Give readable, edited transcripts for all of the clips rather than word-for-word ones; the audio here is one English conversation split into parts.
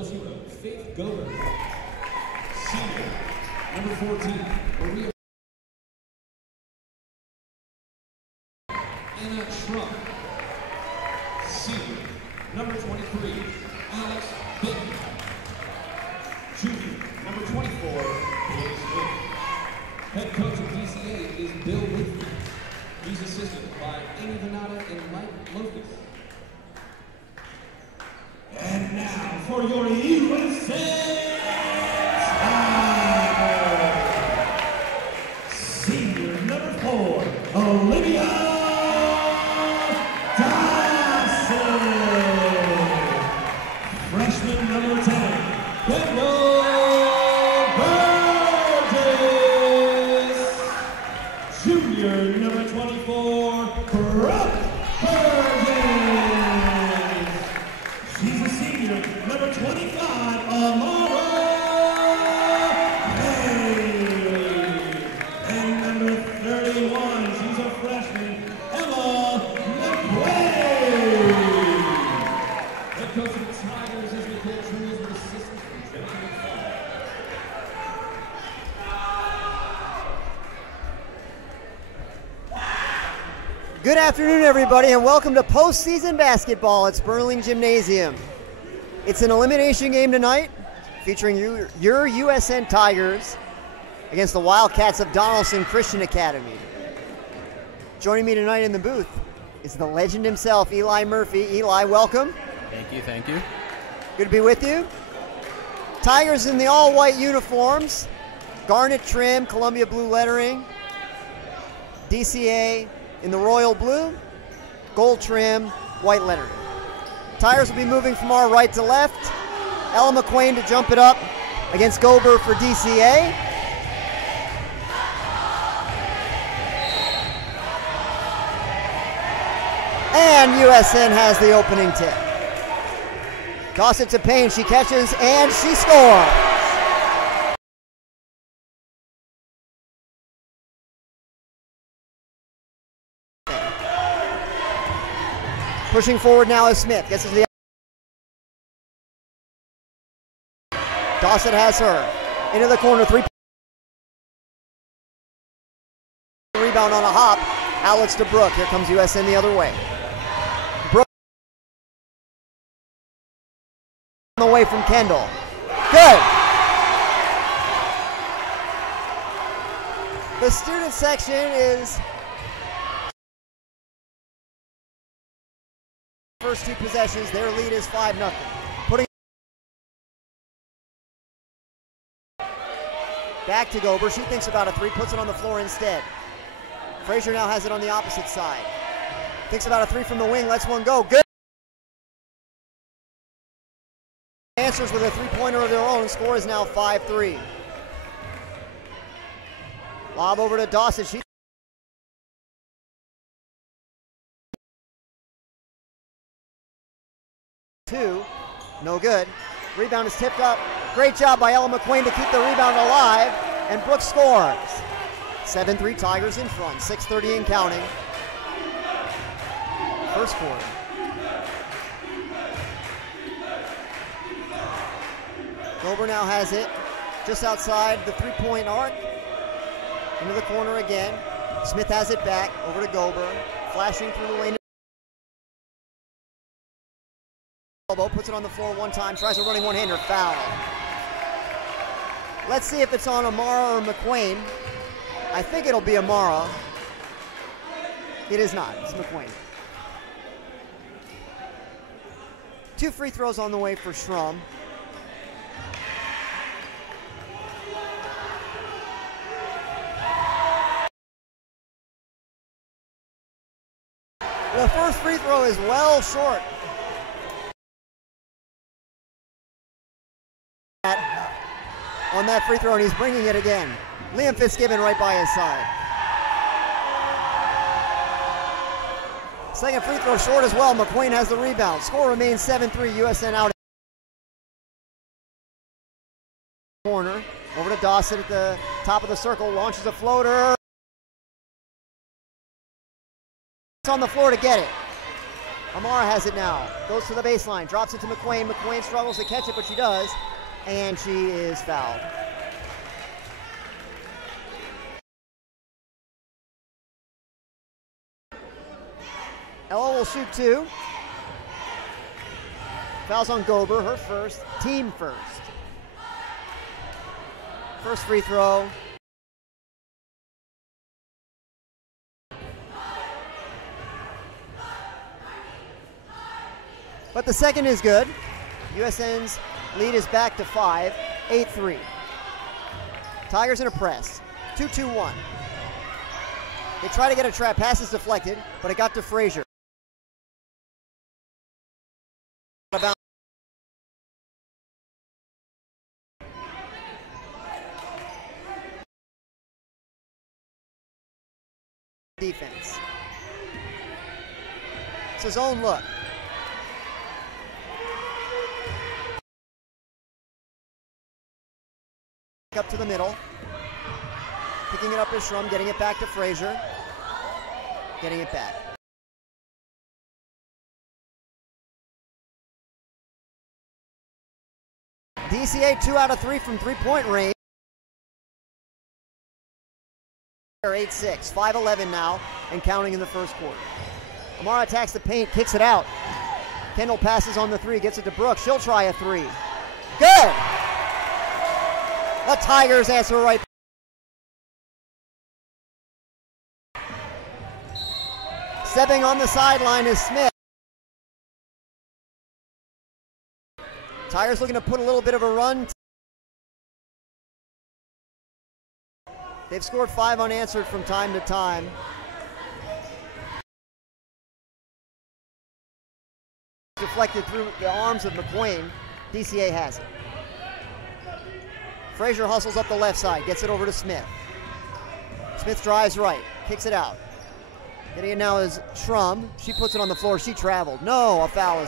Faith Gover, senior, number 14, Maria Anna Trump, senior, number 23, Alex Benton, junior, number 24, Paige Wick. Head coach of DCA is Bill Whitfield. He's assisted by Amy Venata and Mike Locus. And now for your USN senior number 4, Olivia Dawson. Freshman number 10, Kendall Burgess. Junior number 24, Brooke Burgess. She's a senior, number 25, Amara Hay. And number 31, she's a freshman, Emma McQuaid. Head coach of the Tigers is Nicole Trues with assistance from Jennifer McFarland. Good afternoon, everybody, and welcome to postseason basketball at Sperling Gymnasium. It's an elimination game tonight featuring your USN Tigers against the Wildcats of Donaldson Christian Academy. Joining me tonight in the booth is the legend himself, Eli Murphy. Eli, welcome. Thank you, thank you. Good to be with you. Tigers in the all-white uniforms, garnet trim, Columbia blue lettering. DCA in the royal blue, gold trim, white lettering. Tigers will be moving from our right to left. Ella McQuaid to jump it up against Gober for DCA. And USN has the opening tip. Toss it to Payne, she catches and she scores. Pushing forward now is Smith. Gets to the Dawson has her into the corner. Rebound on a hop. Outlets to Brooke. Here comes USN the other way. Brooke away from Kendall. Good. The student section is first two possessions, their lead is 5-0. Putting back to Gober, she thinks about a three, puts it on the floor instead. Frazier now has it on the opposite side. Thinks about a three from the wing, lets one go, good! Answers with a three-pointer of their own, score is now 5-3. Lob over to Dawson, she two, no good. Rebound is tipped up. Great job by Ella McQuaid to keep the rebound alive, and Brooks scores. 7-3 Tigers in front, 6:30 and counting. First quarter. Gober now has it just outside the three-point arc. Into the corner again. Smith has it back, over to Gober. Flashing through the lane. Puts it on the floor one time, tries a running one-hander, foul. Let's see if it's on Amara or McQuaid. I think it'll be Amara. It is not, it's McQuaid. Two free throws on the way for Schrum. The first free throw is well short. On that free throw, and he's bringing it again. Liam Fitzgibbon right by his side. Second free throw short as well. McQuaid has the rebound. Score remains 7-3. USN out. Corner. Over to Dawson at the top of the circle. Launches a floater. It's on the floor to get it. Amara has it now. Goes to the baseline. Drops it to McQuain. McQuain struggles to catch it, but she does. And she is fouled. Ella will shoot 2. Fouls on Gober, her first, team first. First free throw. But the second is good. USN's lead is back to 5, 8-3. Tigers in a press, 2-2-1. They try to get a trap, pass is deflected, but it got to Frazier. Defense. It's his own look. Up to the middle. Picking it up is Schrum, getting it back to Frazier. Getting it back. DCA 2 out of 3 from three-point range. 8-6, 5-11 now, and counting in the first quarter. Amara attacks the paint, kicks it out. Kendall passes on the 3, gets it to Brooke. She'll try a 3. Good! The Tigers answer right. Stepping on the sideline is Smith. Tigers looking to put a little bit of a run. They've scored 5 unanswered from time to time. Deflected through the arms of McQuain. DCA has it. Frazier hustles up the left side, gets it over to Smith. Smith drives right, kicks it out. Getting it now is Schrum. She puts it on the floor, she traveled. No, a foul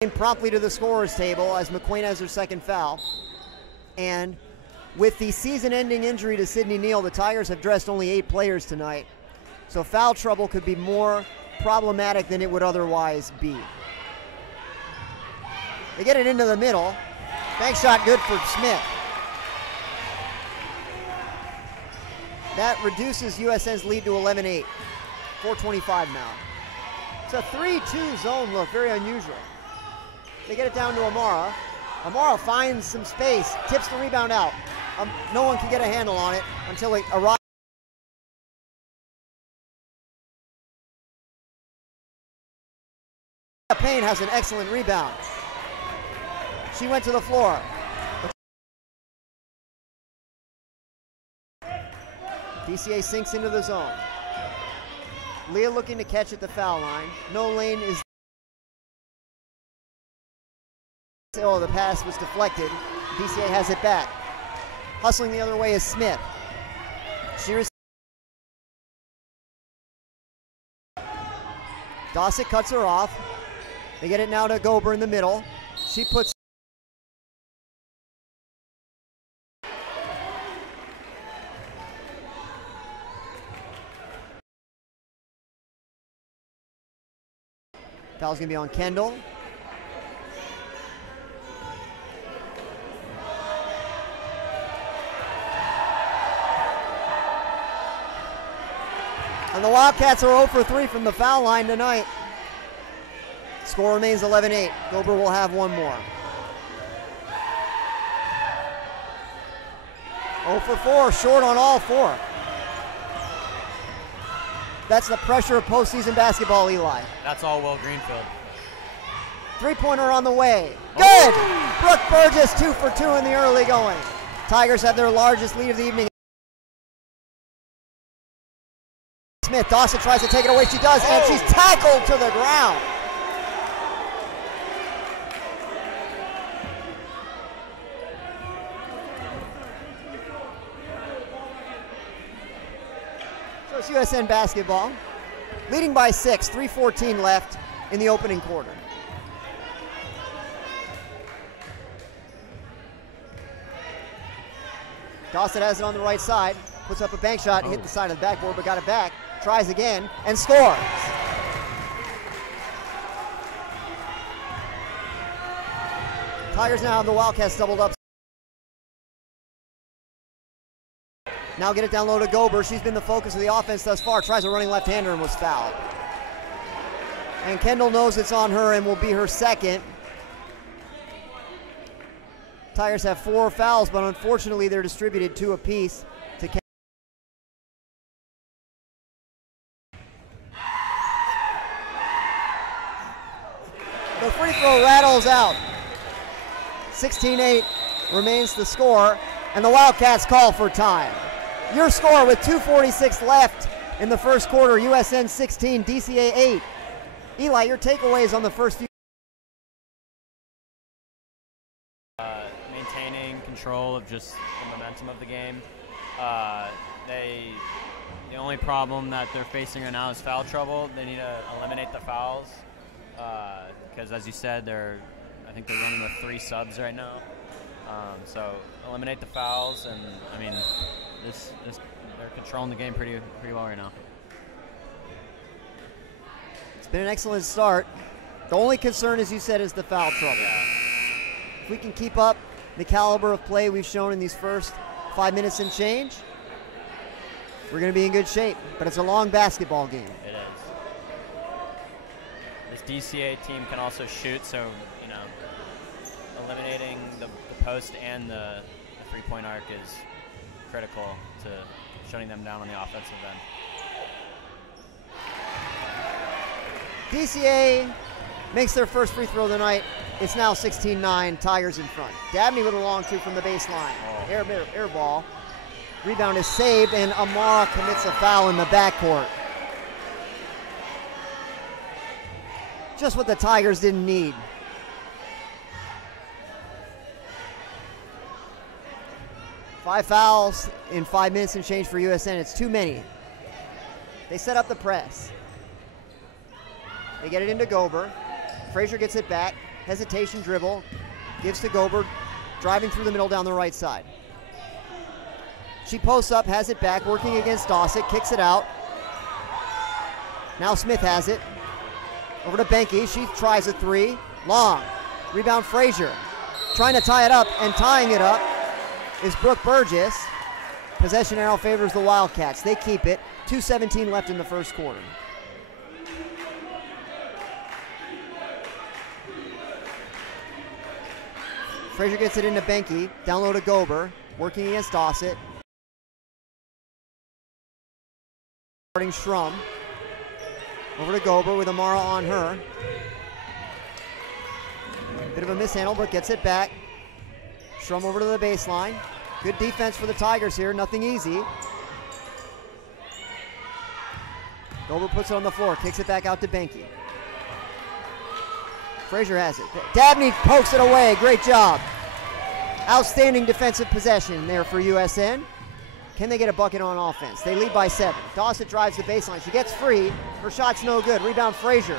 is promptly to the scorer's table as McQuain has her second foul. And with the season-ending injury to Sydney Neal, the Tigers have dressed only 8 players tonight. So foul trouble could be more problematic than it would otherwise be. They get it into the middle. Bank shot good for Smith. That reduces USN's lead to 11-8. 4:25 now. It's a 3-2 zone look, very unusual. They get it down to Amara. Amara finds some space, tips the rebound out. No one can get a handle on it until it arrives. Payne has an excellent rebound. She went to the floor. DCA sinks into the zone. Leah looking to catch at the foul line. No lane is. Oh, the pass was deflected. DCA has it back. Hustling the other way is Smith. Dossett cuts her off. They get it now to Gober in the middle. She puts. Foul's gonna be on Kendall. And the Wildcats are 0 for 3 from the foul line tonight. Score remains 11-8. Gober will have one more. 0 for 4, short on all 4. That's the pressure of postseason basketball, Eli. That's all Will Greenfield. 3-pointer on the way. Good! Oh. Brooke Burgess 2 for 2 in the early going. Tigers have their largest lead of the evening. Smith, Dawson tries to take it away. She does, and she's tackled to the ground. So it's USN basketball, leading by 6, 3:14 left in the opening quarter. Dawson has it on the right side, puts up a bank shot, hit the side of the backboard, but got it back. tries again, and scores. Tigers now have the Wildcats doubled up. Now get it down low to Gober. She's been the focus of the offense thus far. Tries a running left-hander and was fouled. And Kendall knows it's on her and will be her second. Tigers have 4 fouls, but unfortunately they're distributed 2 apiece to Kendall. The free throw rattles out. 16-8 remains the score, and the Wildcats call for time. Your score with 2:46 left in the first quarter, USN 16, DCA 8. Eli, your takeaways on the first few. Maintaining control of just the momentum of the game. The only problem that they're facing right now is foul trouble. They need to eliminate the fouls because, as you said, I think they're running with 3 subs right now. So eliminate the fouls, and I mean, they're controlling the game pretty well right now. It's been an excellent start. The only concern, as you said, is the foul trouble. Yeah. If we can keep up the caliber of play we've shown in these first 5 minutes and change, we're going to be in good shape. But it's a long basketball game. It is. This DCA team can also shoot, so you know, eliminating the post and the three-point arc is critical to shutting them down on the offensive end. DCA makes their first free throw of the night. It's now 16-9, Tigers in front. Dabney with a long 2 from the baseline. Air ball. Rebound is saved, and Amara commits a foul in the backcourt. Just what the Tigers didn't need. Five fouls in 5 minutes and change for USN. It's too many. They set up the press. They get it into Gober. Frazier gets it back. Hesitation dribble. Gives to Gober. Driving through the middle down the right side. She posts up, has it back, working against Dossett. Kicks it out. Now Smith has it. Over to Benke. She tries a 3. Long. Rebound Frazier. Trying to tie it up, and tying it up is Brooke Burgess. Possession arrow favors the Wildcats. They keep it. 2:17 left in the first quarter. Frazier gets it into Benke. Down low to Gober. Working against Dossett. Starting Schrum. Over to Gober with Amara on her. Bit of a mishandle, but gets it back. Schrum over to the baseline. Good defense for the Tigers here. Nothing easy. Gober puts it on the floor. Kicks it back out to Benke. Frazier has it. Dabney pokes it away. Great job. Outstanding defensive possession there for USN. Can they get a bucket on offense? They lead by 7. Dossett drives the baseline. She gets free. Her shot's no good. Rebound Frazier.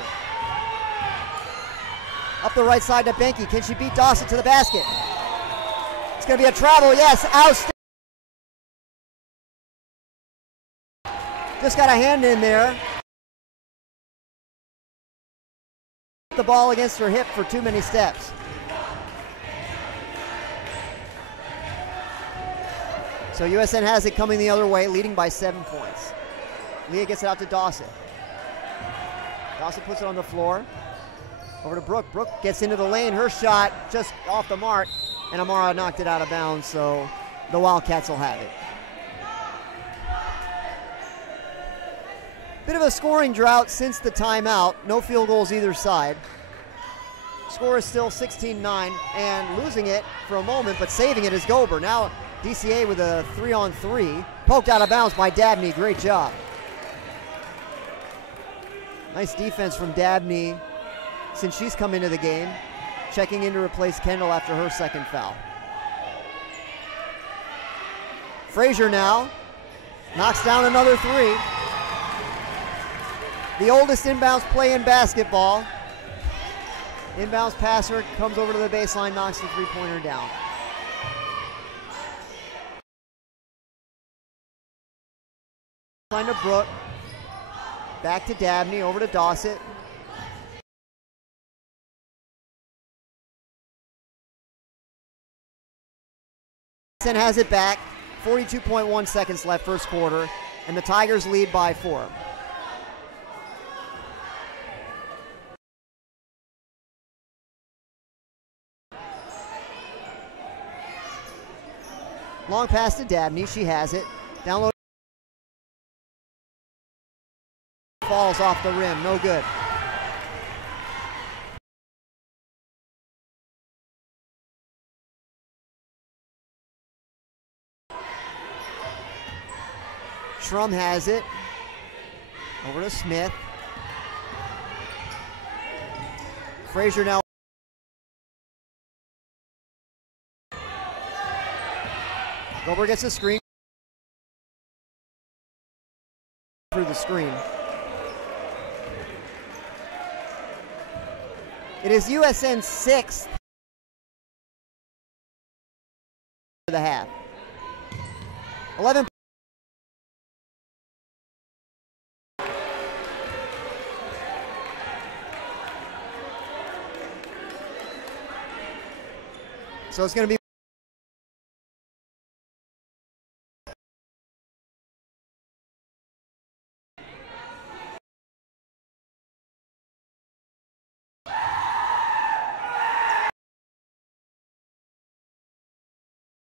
Up the right side to Benke. Can she beat Dossett to the basket? It's going to be a travel. Yes, outstanding. Just got a hand in there. The ball against her hip for too many steps. So USN has it coming the other way, leading by 7 points. Leah gets it out to Dossett. Dossett puts it on the floor. Over to Brooke. Brooke gets into the lane. Her shot just off the mark, and Amara knocked it out of bounds, so the Wildcats will have it. Bit of a scoring drought since the timeout. No field goals either side. Score is still 16-9, and losing it for a moment, but saving it is Gober. Now DCA with a 3-on-3. Poked out of bounds by Dabney. Great job. Nice defense from Dabney since she's come into the game. Checking in to replace Kendall after her second foul. Frazier now knocks down another 3. The oldest inbounds play in basketball. Inbounds passer comes over to the baseline, knocks the 3-pointer down. Line to Brooke. Back to Dabney, over to Dossett. USN has it back. 42.1 seconds left first quarter, and the Tigers lead by 4. Long pass to Dabney, she has it. Download. Falls off the rim, no good. Schrum has it. Over to Smith. Frazier now. Gober gets a screen. Through the screen. It is USN 6th for the half. 11. So it's going to be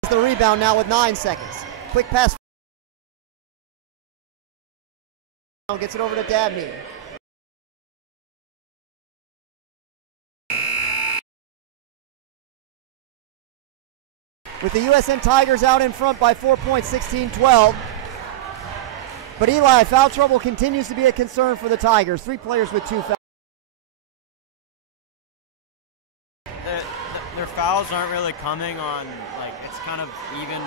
the rebound now with 9 seconds. Quick pass. Gets it over to Dabney. With the USN Tigers out in front by 4 points, 16-12. But Eli, foul trouble continues to be a concern for the Tigers. 3 players with 2 fouls. Their fouls aren't really coming on, like, it's kind of even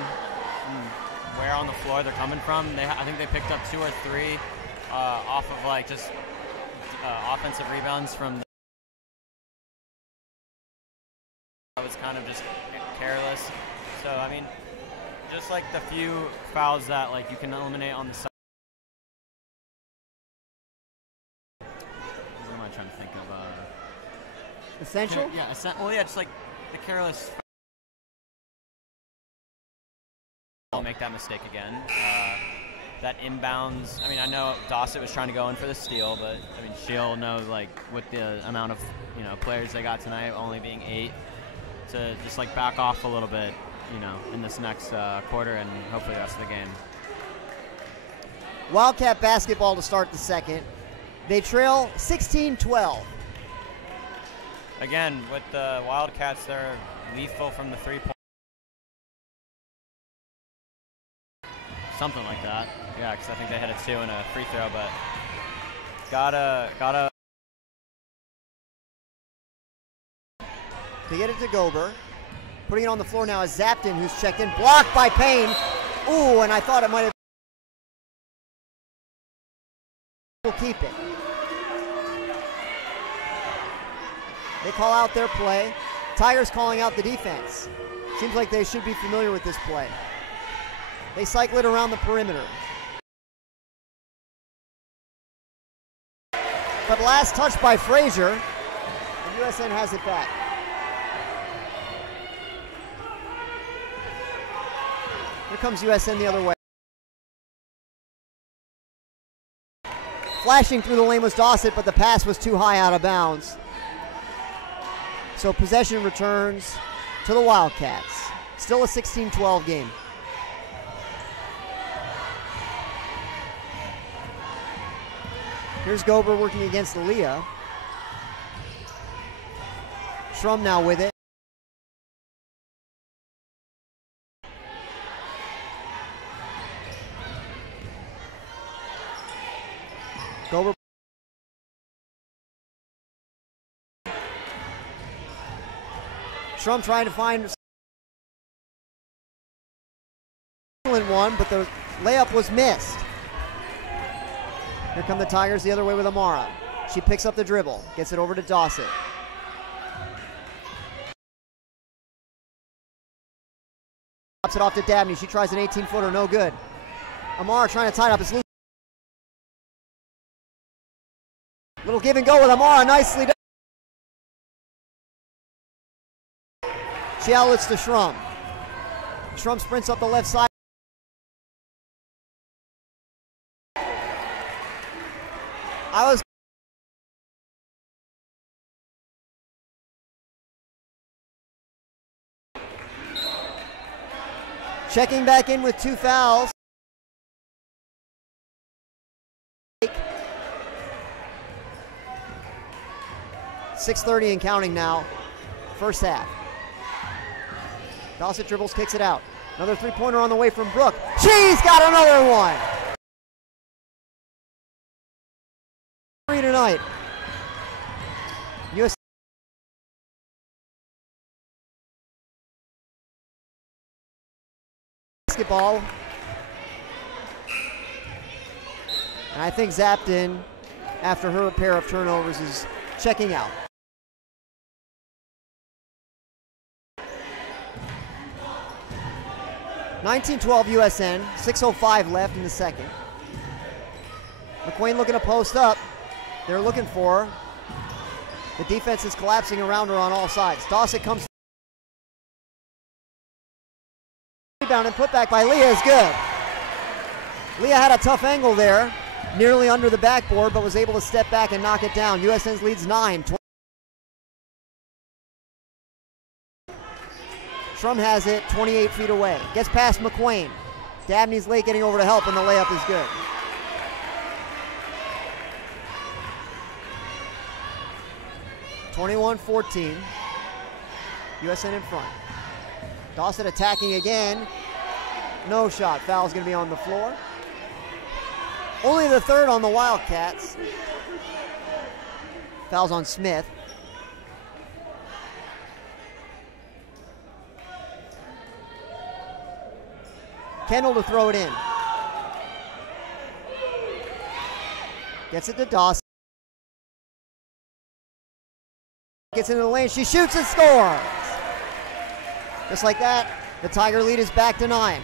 where on the floor they're coming from. I think they picked up 2 or 3 off of, like, just offensive rebounds from that was kind of just careless. So, I mean, just like the few fouls that, like, you can eliminate on the side. What am I trying to think of? Essential? Yeah, well, yeah, just like the careless. I'll make that mistake again. That inbounds, I mean, I know Dossett was trying to go in for the steal, but, I mean, she'll know, like, with the amount of, players they got tonight, only being 8, to just, like, back off a little bit, in this next quarter and hopefully the rest of the game. Wildcat basketball to start the second. They trail 16-12. Again, with the Wildcats, they're lethal from the 3-point. Something like that. Yeah, because I think they hit a 2 and a free throw, but gotta. To get it to Gober. Putting it on the floor now is Zapton, who's checked in. Blocked by Payne. Ooh, and I thought it might have. We'll keep it. They call out their play. Tigers calling out the defense. Seems like they should be familiar with this play. They cycle it around the perimeter. But last touch by Frazier. And USN has it back. Here comes USN the other way. Flashing through the lane was Dossett, but the pass was too high out of bounds. So possession returns to the Wildcats. Still a 16-12 game. Here's Gober working against Aaliyah. Schrum now with it. Gober. Schrum trying to find one, but the layup was missed. Here come the Tigers the other way with Amara. She picks up the dribble, gets it over to Dossett. Drops it off to Dabney. She tries an 18-footer, no good. Amara trying to tie it up. It's loose. Little give and go with Amara, nicely done. She outlets to Schrum. Schrum sprints up the left side. Checking back in with 2 fouls. 6:30 and counting now. First half. Dossett dribbles, kicks it out. Another 3-pointer on the way from Brooke. She's got another one. 3 tonight. USN basketball. And I think Zapton, after her pair of turnovers, is checking out. (19-12) USN, 6:05 left in the second. McQueen looking to post up. They're looking for her. The defense is collapsing around her on all sides. Dossett comes. Rebound and put back by Leah is good. Leah had a tough angle there, nearly under the backboard, but was able to step back and knock it down. USN leads 9. Schrum has it 28 feet away. Gets past McQueen. Dabney's late getting over to help, and the layup is good. (21-14). USN in front. Dossett attacking again. No shot. Foul's going to be on the floor. Only the third on the Wildcats. Foul's on Smith. Kendall to throw it in. Gets it to Dossett. Gets into the lane. She shoots and scores. Just like that, the Tiger lead is back to 9.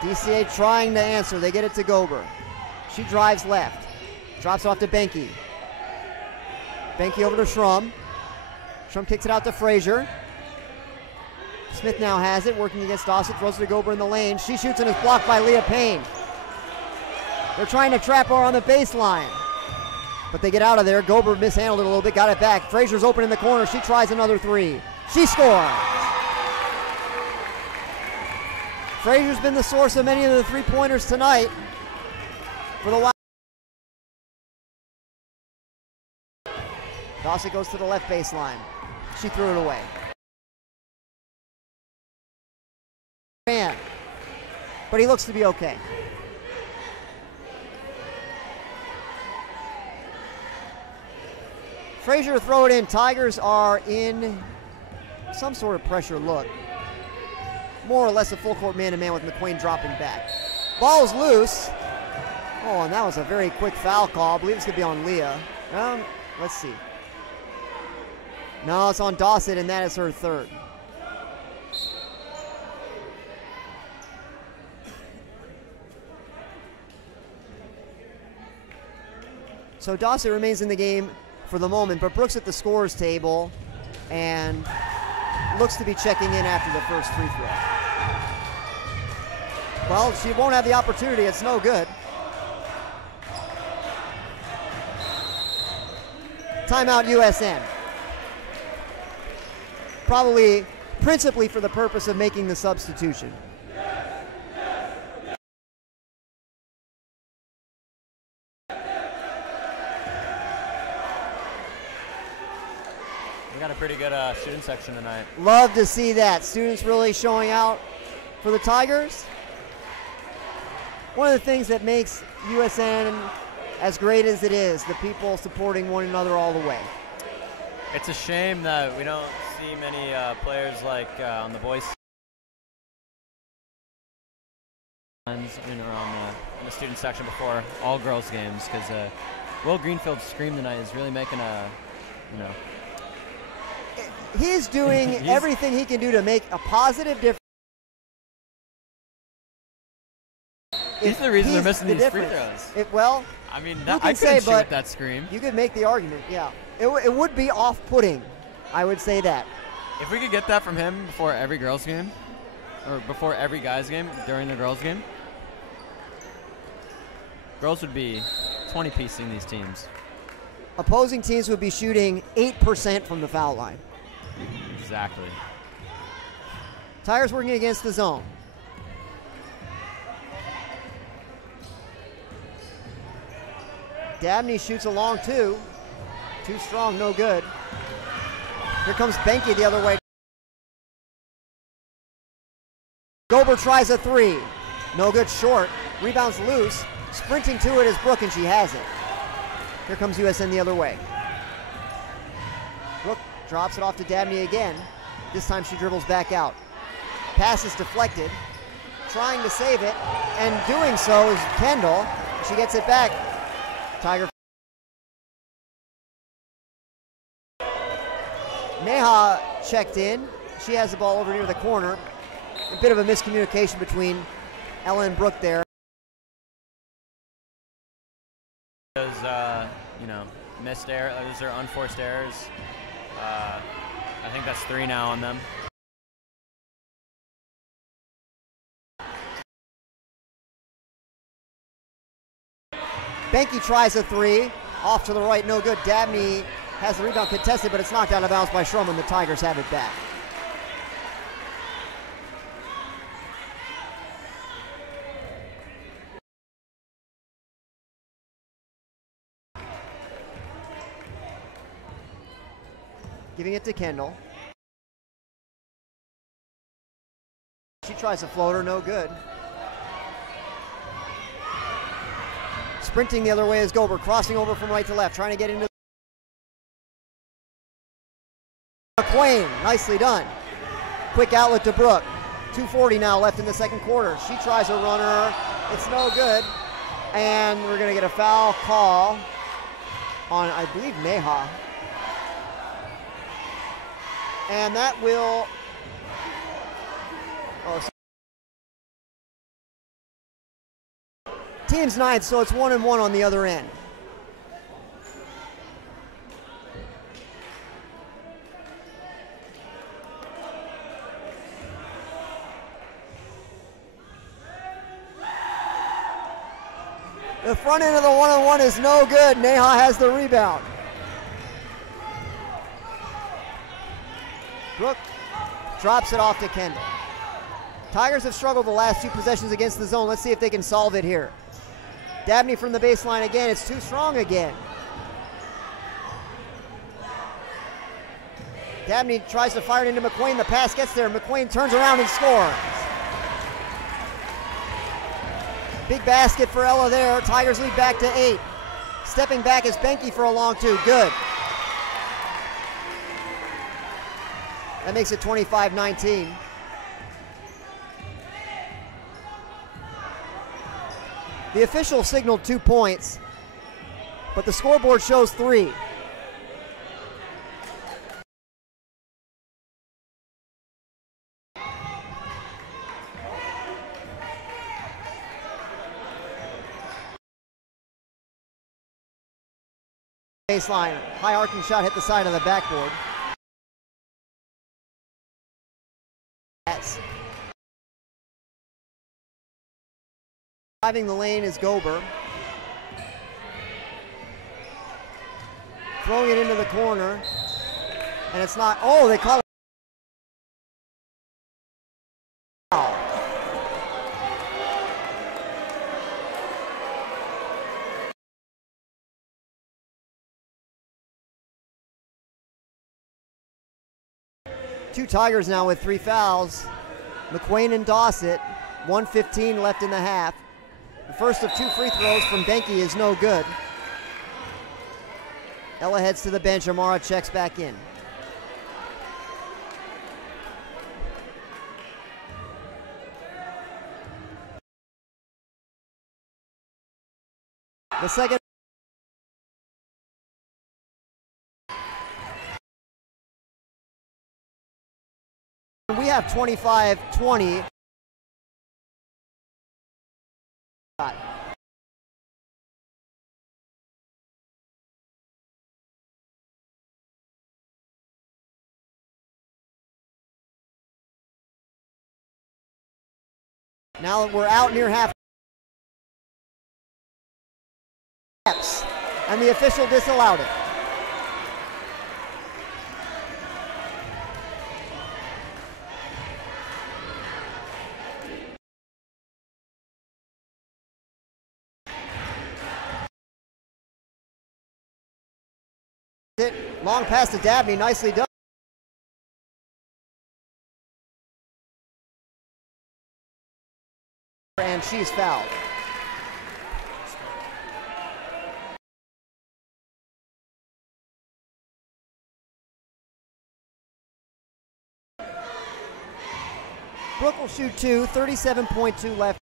DCA trying to answer. They get it to Gober. She drives left. Drops it off to Benke. Benke over to Schrum. Schrum kicks it out to Frazier. Smith now has it, working against Dossett. Throws it to Gober in the lane. She shoots and is blocked by Leah Payne. They're trying to trap her on the baseline, but they get out of there. Gober mishandled it a little bit, got it back. Frazier's open in the corner. She tries another 3. She scores. Frazier's been the source of many of the 3-pointers tonight for the Wild. Dossett goes to the left baseline. She threw it away. Man, but he looks to be okay. Frazier throw it in. Tigers are in some sort of pressure look. More or less a full court man-to-man with McQueen dropping back. Ball's loose. Oh, and that was a very quick foul call. I believe it's going to be on Leah. Let's see. No, it's on Dossett, and that is her third. So Dossett remains in the game for the moment, but Brooks at the scores table and looks to be checking in after the first free throw. Well, she won't have the opportunity. It's no good. Timeout USN. Probably principally for the purpose of making the substitution. We got a pretty good student section tonight. Love to see that. Students really showing out for the Tigers. One of the things that makes USN as great as it is, the people supporting one another all the way. It's a shame that we don't see many players like on the boys' around in the student section before all girls games, because Will Greenfield's scream tonight is really making a, He's doing everything he can do to make a positive difference He's the reason they're missing these free difference. throws. Well, I mean, you I can couldn't say, shoot but with that scream. you could make the argument, yeah. It would be off-putting, I would say that. If we could get that from him before every girls' game, or before every guys' game, during the girls' game, girls would be 20-piecing these teams. Opposing teams would be shooting 8% from the foul line. Exactly. Tigers working against the zone. Dabney shoots a long two. Too strong, no good. Here comes Benke the other way. Gober tries a three. No good, short. Rebounds loose. Sprinting to it is Brooke, and she has it. Here comes USN the other way. Brooke drops it off to Dabney again. This time she dribbles back out. Pass is deflected. Trying to save it, and doing so is Kendall. She gets it back. Tiger. Neha checked in. She has the ball over near the corner. A bit of a miscommunication between Ella and Brooke there. Those, missed errors, those are unforced errors. I think that's 3 now on them. Benke tries a three. Off to the right, no good. Dabney has the rebound contested, but it's knocked out of bounds by Schroman. The Tigers have it back. Giving it to Kendall. She tries a floater, no good. Sprinting the other way is Gober, crossing over from right to left, trying to get into McQuain. Nicely done. Quick outlet to Brooke. 2:40 now left in the second quarter. She tries a runner. It's no good. And we're going to get a foul call on, I believe, Neha. And that will... Team's ninth, so it's 1-1 on the other end. The front end of the 1-on-1 is no good. Neha has the rebound. Brooke drops it off to Kendall. Tigers have struggled the last 2 possessions against the zone. Let's see if they can solve it here. Dabney from the baseline again. It's too strong again. Dabney tries to fire it into McQuain. The pass gets there. McQuain turns around and scores. Big basket for Ella there. Tigers lead back to 8. Stepping back is Benke for a long two. Good. That makes it 25-19. The official signaled 2 points, but the scoreboard shows 3. Baseline, high arcing shot hit the side of the backboard. Driving the lane is Gober. Throwing it into the corner. And it's not, oh, they call it. Foul. Two Tigers now with 3 fouls. McQuain and Dossett, 1:15 left in the half. The first of 2 free throws from Benke is no good. Ella heads to the bench. Amara checks back in. The second. We have 25-20. Now we're out near half. And the official disallowed it. Long pass to Dabney, nicely done. And she's fouled. Brooke will shoot 2, 37.2 left.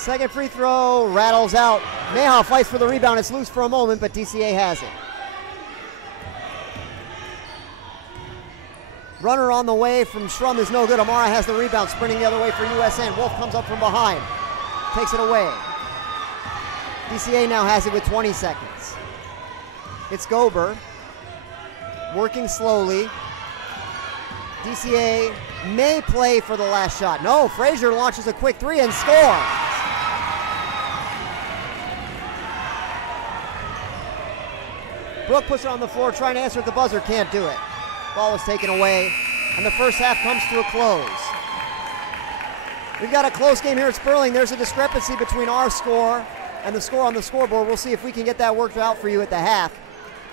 Second free throw, rattles out. Mayhaw fights for the rebound. It's loose for a moment, but DCA has it. Runner on the way from Shrum is no good. Amara has the rebound, sprinting the other way for USN. Wolf comes up from behind, takes it away. DCA now has it with 20 seconds. It's Gober, working slowly. DCA may play for the last shot. No, Frazier launches a quick three and scores. Brooke puts it on the floor, trying to answer at the buzzer, can't do it. Ball is taken away, and the first half comes to a close. We've got a close game here at Sperling. There's a discrepancy between our score and the score on the scoreboard. We'll see if we can get that worked out for you at the half.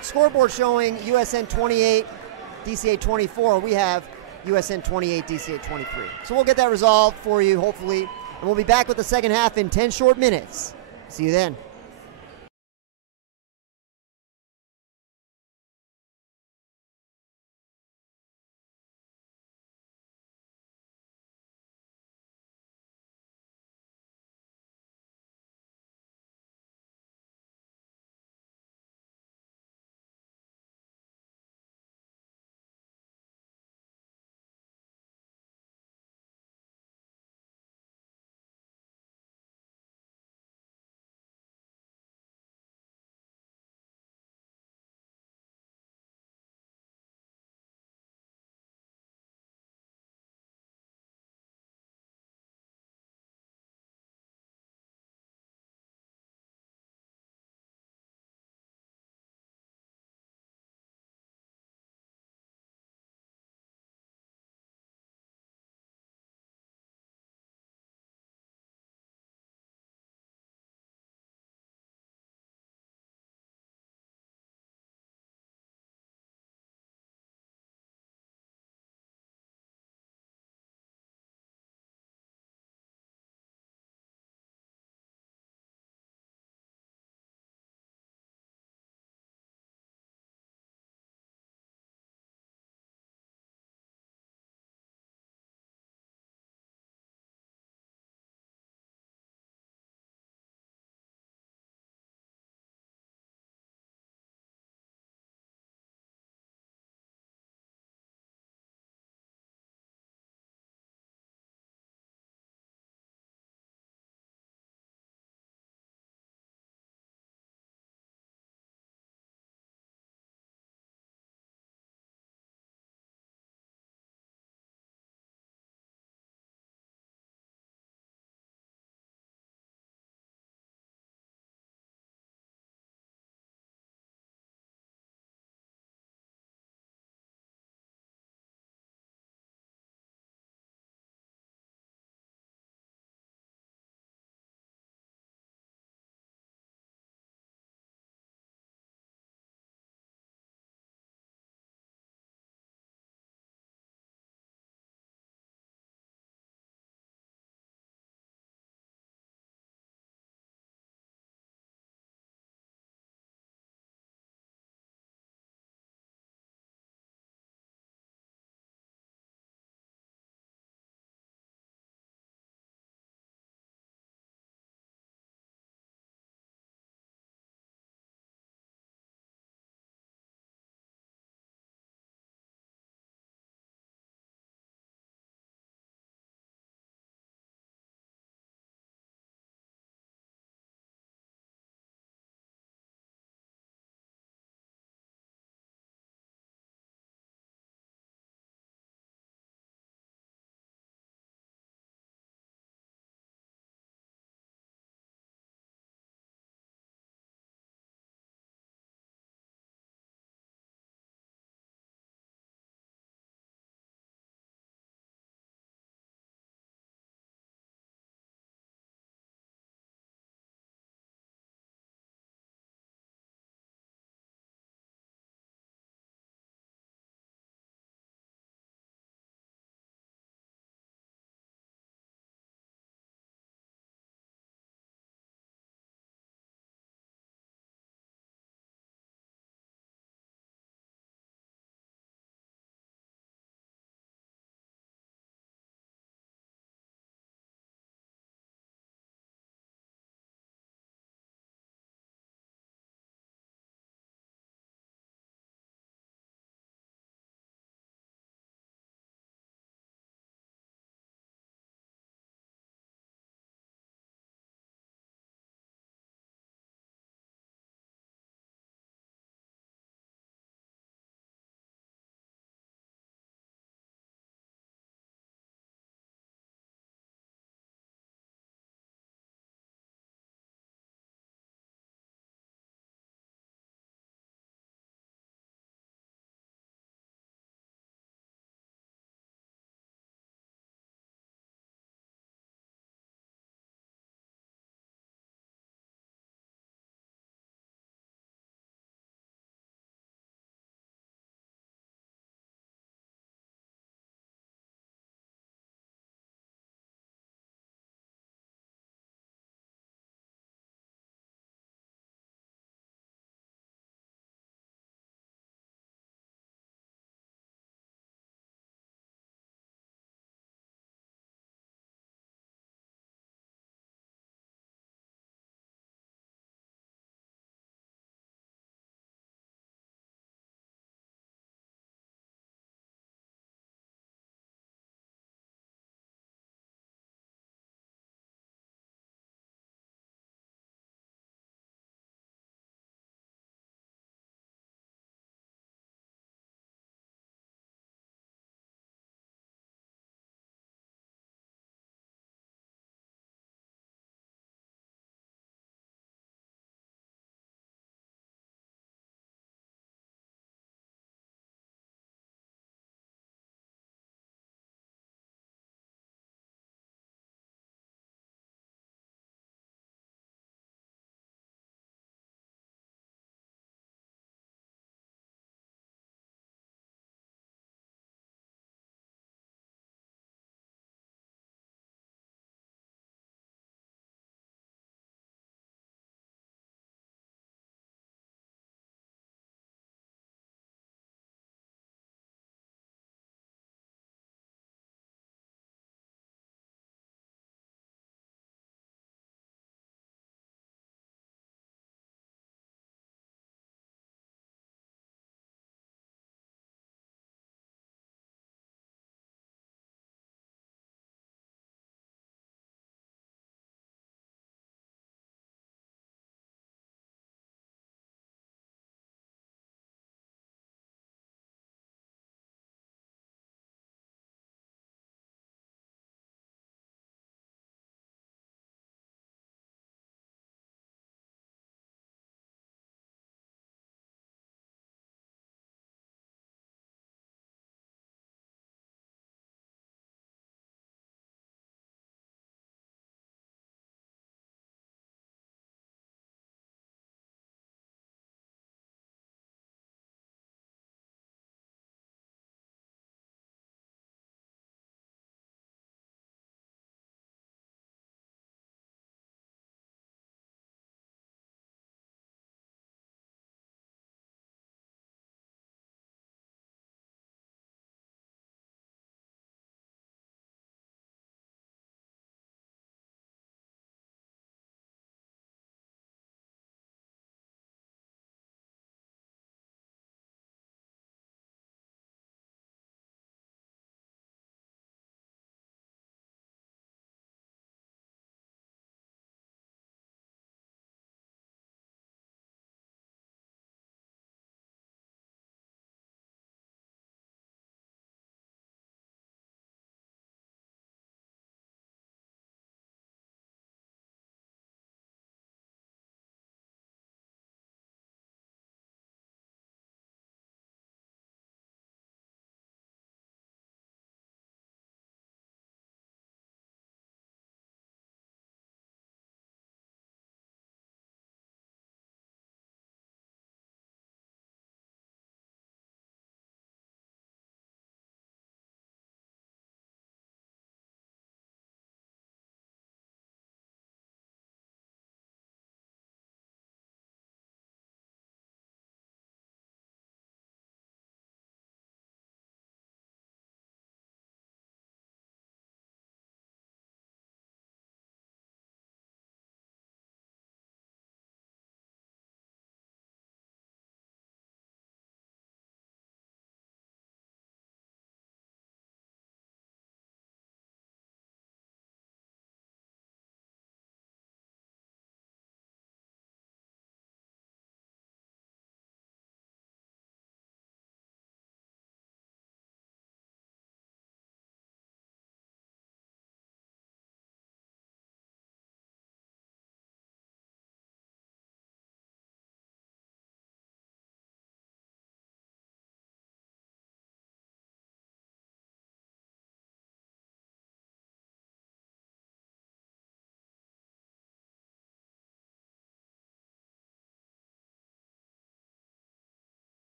Scoreboard showing USN 28, DCA 24. We have USN 28, DCA 23. So we'll get that resolved for you, hopefully, and we'll be back with the second half in 10 short minutes. See you then.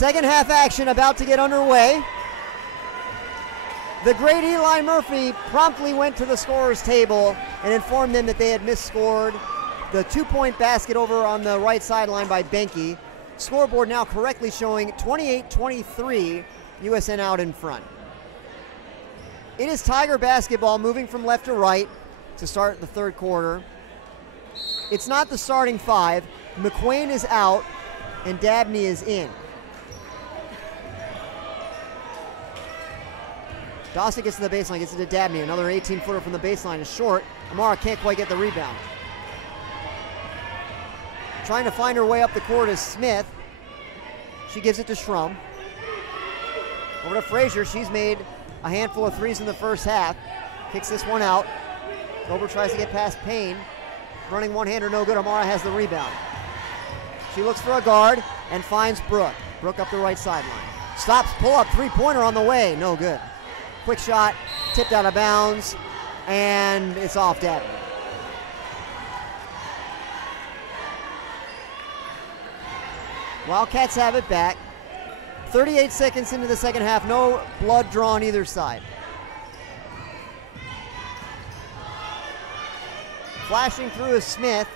Second half action about to get underway. The great Eli Murphy promptly went to the scorer's table and informed them that they had misscored the 2-point basket over on the right sideline by Benke. Scoreboard now correctly showing 28-23, USN out in front. It is Tiger basketball moving from left to right to start the third quarter. It's not the starting five. McQuain is out and Dabney is in. Dossett gets to the baseline, gets it to Dabney. Another 18-footer from the baseline is short. Amara can't quite get the rebound. Trying to find her way up the court is Smith. She gives it to Schrum. Over to Frazier. She's made a handful of threes in the first half. Kicks this one out. Gober tries to get past Payne. Running one-hander, no good. Amara has the rebound. She looks for a guard and finds Brooke. Brooke up the right sideline. Stops, pull-up, three-pointer on the way. No good. Quick shot, tipped out of bounds, and it's off Dabney. Wildcats have it back. 38 seconds into the second half, no blood drawn either side. Flashing through is Smith.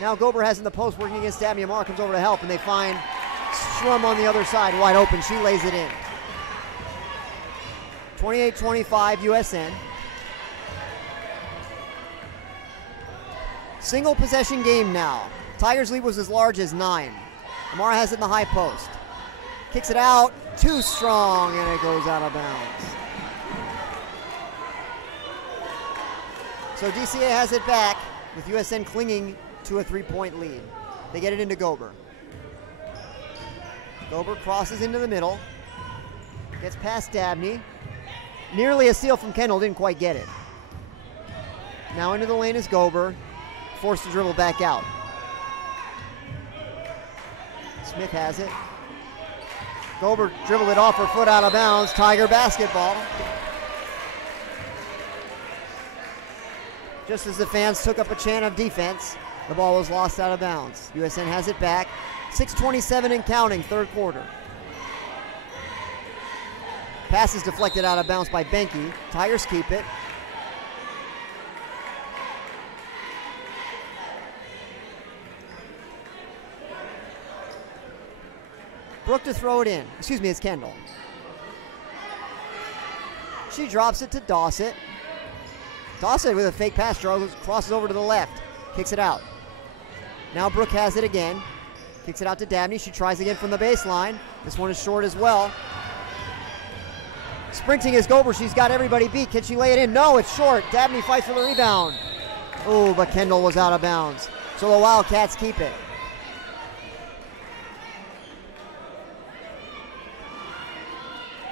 Now Gober has in the post working against Dabney. Amara comes over to help, and they find Schrum on the other side, wide open. She lays it in. 28-25 USN. Single possession game now. Tigers lead was as large as 9. Amara has it in the high post. Kicks it out, too strong, and it goes out of bounds. So DCA has it back with USN clinging to a 3-point lead. They get it into Gober. Gober crosses into the middle. Gets past Dabney. Nearly a steal from Kendall, didn't quite get it. Now into the lane is Gober. Forced to dribble back out. Smith has it. Gober dribbled it off her foot out of bounds. Tiger basketball. Just as the fans took up a chant of defense, the ball was lost out of bounds. USN has it back. 6:27 and counting, third quarter. Pass is deflected out of bounds by Benke. Tigers keep it. Brooke to throw it in. Excuse me, it's Kendall. She drops it to Dossett. Dossett with a fake pass, crosses over to the left. Kicks it out. Now Brooke has it again. Kicks it out to Dabney. She tries again from the baseline. This one is short as well. Sprinting is Gober. She's got everybody beat. Can she lay it in? No, it's short. Dabney fights for the rebound. Oh, but Kendall was out of bounds. So the Wildcats keep it.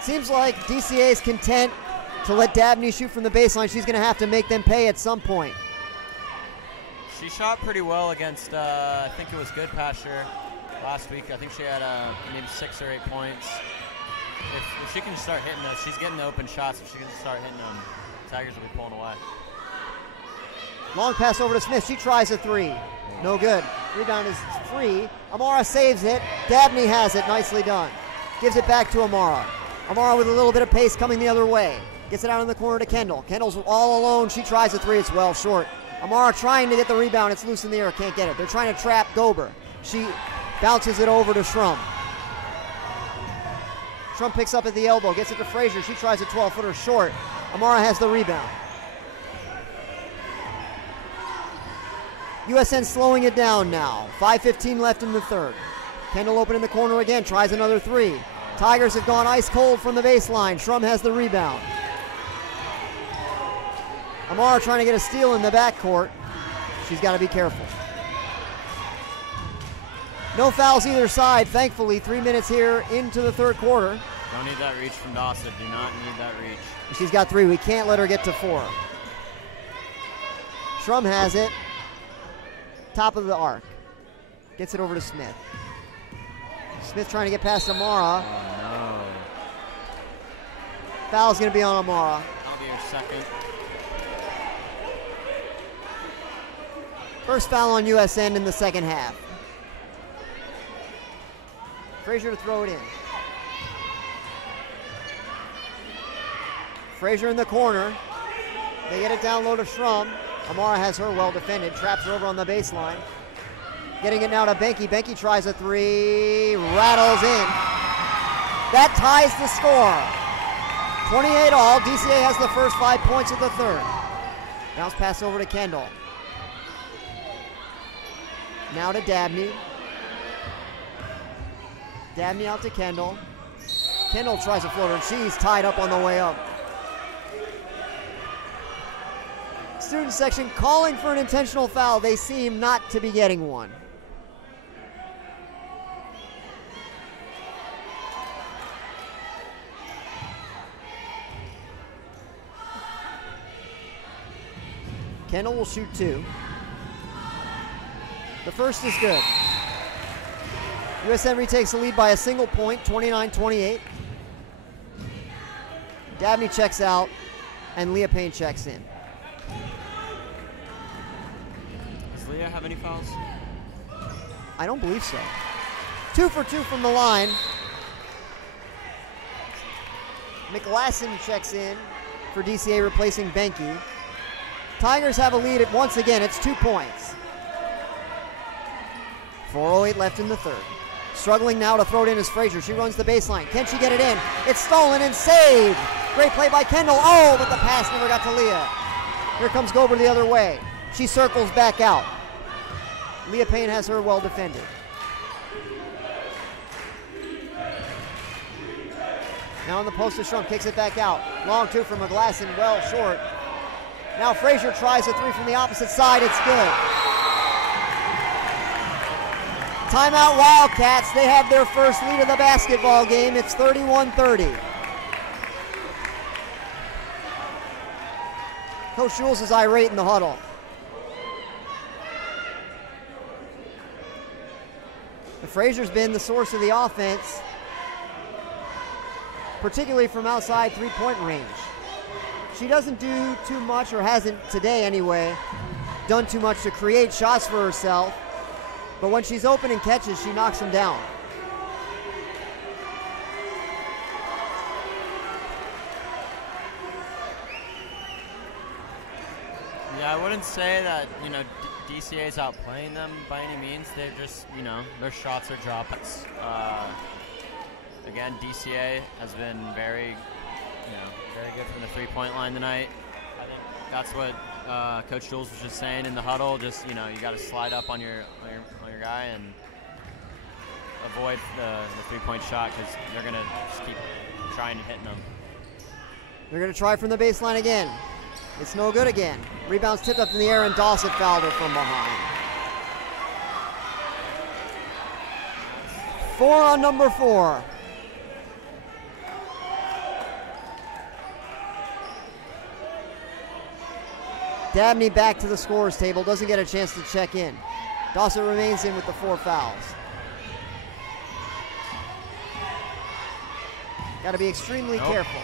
Seems like DCA is content to let Dabney shoot from the baseline. She's going to have to make them pay at some point. She shot pretty well against, I think it was Goodpasture last week. I think she had maybe 6 or 8 points. If she can start hitting those, she's getting the open shots. If she can start hitting them, Tigers will be pulling away. Long pass over to Smith. She tries a three. No good. Rebound is free. Amara saves it. Dabney has it. Nicely done. Gives it back to Amara. Amara with a little bit of pace coming the other way. Gets it out in the corner to Kendall. Kendall's all alone. She tries a three. It's well short. Amara trying to get the rebound. It's loose in the air. Can't get it. They're trying to trap Gober. She bounces it over to Schrum. Schrum picks up at the elbow. Gets it to Frazier. She tries a 12-footer short. Amara has the rebound. USN slowing it down now. 5:15 left in the third. Kendall open in the corner again. Tries another three. Tigers have gone ice cold from the baseline. Schrum has the rebound. Amara trying to get a steal in the backcourt. She's got to be careful. No fouls either side, thankfully. 3 minutes here into the third quarter. Don't need that reach from Dossett. Do not need that reach. She's got 3. We can't let her get to 4. Schrum has it. Top of the arc. Gets it over to Smith. Smith trying to get past Amara. Oh, no. Foul's going to be on Amara. That'll be your second. First foul on USN in the second half. Frazier to throw it in. Frazier in the corner. They get it down low to Schrum. Amara has her well defended. Traps her over on the baseline. Getting it now to Benke. Benke tries a three. Rattles in. That ties the score. 28 all. DCA has the first 5 points of the third. Bounce pass over to Kendall. Now to Dabney. Dabney out to Kendall. Kendall tries a floater, and she's tied up on the way up. Student section calling for an intentional foul. They seem not to be getting one. Kendall will shoot 2. The first is good. USN retakes the lead by a single point, 29-28. Dabney checks out, and Leah Payne checks in. Does Leah have any fouls? I don't believe so. 2 for 2 from the line. McLassen checks in for DCA, replacing Benke. Tigers have a lead at, once again, it's 2 points. 4:08 left in the third. Struggling now to throw it in is Frazier. She runs the baseline. Can she get it in? It's stolen and saved. Great play by Kendall. Oh, but the pass never got to Leah. Here comes Gober the other way. She circles back out. Leah Payne has her well defended. Now in the post to Schrum, kicks it back out. Long 2 from McLassen, well short. Now Frazier tries a 3 from the opposite side. It's good. Timeout Wildcats. They have their first lead of the basketball game. It's 31-30. Coach Jules is irate in the huddle. Frazier's been the source of the offense, particularly from outside three-point range. She doesn't do too much, or hasn't today anyway, done too much to create shots for herself. But when she's open and catches, she knocks them down. Yeah, I wouldn't say that, DCA is outplaying them by any means. They're just, their shots are drops. Again, DCA has been very good from the three-point line tonight. I think that's what Coach Jules was just saying in the huddle. Just, you got to slide up on your guy and avoid the three-point shot, because they're going to just keep trying and hitting them. They're going to try from the baseline again. It's no good again. Rebound's tipped up in the air, and Dawson fouled her from behind. 4 on number 4. Dabney back to the scorer's table, doesn't get a chance to check in. Dawson remains in with the 4 fouls. Got to be extremely careful.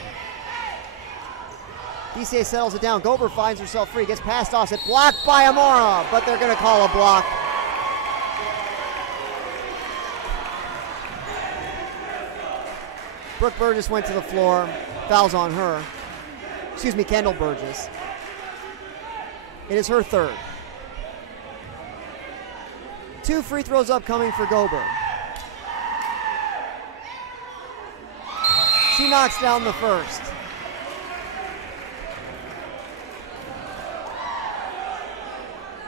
DCA settles it down. Gober finds herself free, gets past Dawson, blocked by Amara, but they're going to call a block. Brooke Burgess went to the floor. Fouls on her. Excuse me, Kendall Burgess. It is her third. 2 free throws upcoming for Gober. She knocks down the first.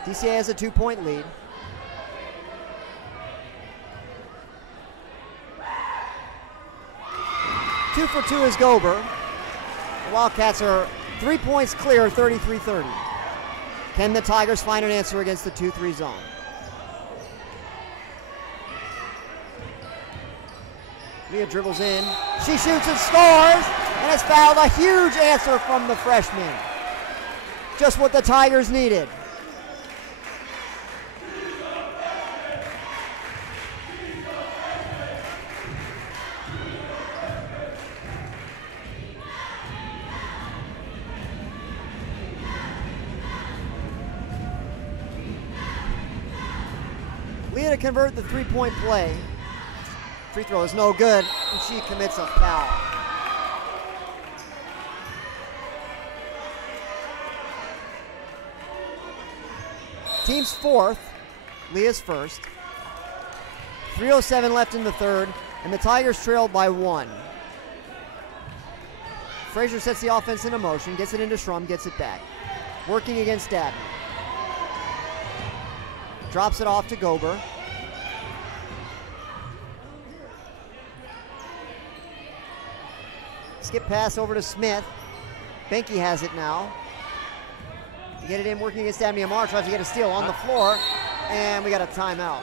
DCA has a 2-point lead. Two for 2 is Gober. The Wildcats are 3 points clear, 33-30. Can the Tigers find an answer against the 2-3 zone? Leah dribbles in. She shoots and scores, and has fouled. A huge answer from the freshman. Just what the Tigers needed. Leah to convert the 3-point play. Free throw is no good, and she commits a foul. Team's fourth, Leah's first. 3:07 left in the third, and the Tigers trailed by 1. Frazier sets the offense into motion, gets it into Schrum, gets it back. Working against Dabney. Drops it off to Gober. Skip pass over to Smith. Benke has it now. To get it in, working against Dabney. Amar tries to get a steal on the floor, and we got a timeout.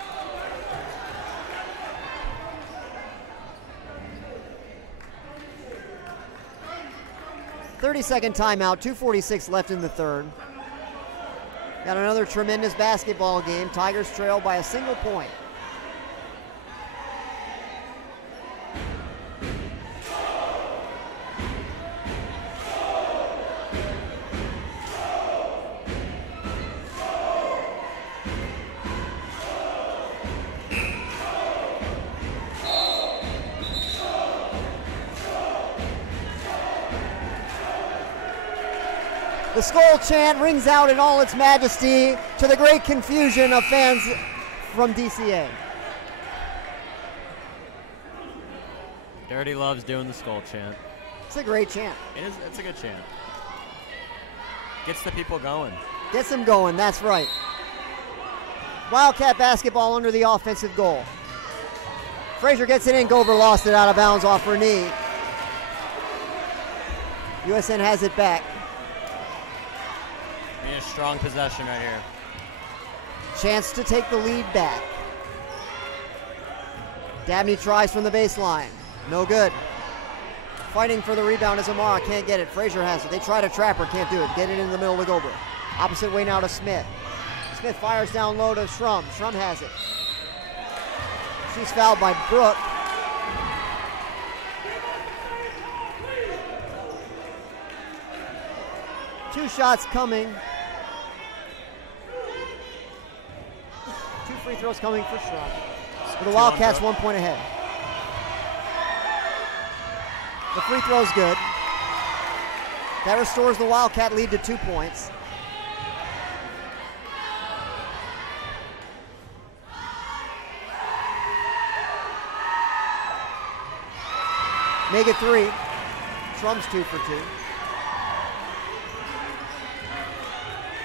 "30-second timeout, 2:46 left in the third. Got another tremendous basketball game. Tigers trail by a single point. The Skol chant rings out in all its majesty to the great confusion of fans from DCA. Dirty loves doing the Skol chant. It's a great chant. It's a good chant. Gets the people going. Gets them going, that's right. Wildcat basketball under the offensive goal. Frazier gets it in, Gober lost it out of bounds off her knee. USN has it back. A strong possession right here. Chance to take the lead back. Dabney tries from the baseline. No good. Fighting for the rebound is Amara. Can't get it. Frazier has it. They try to trap her. Can't do it. Get it in the middle to Gober. Opposite way now to Smith. Smith fires down low to Schrum. Schrum has it. She's fouled by Brooke. Two shots coming. Two free throws coming for Schrum. The Wildcats 1 point ahead. The free throw's good. That restores the Wildcat lead to 2 points. Make it 3. Schrum's 2 for 2.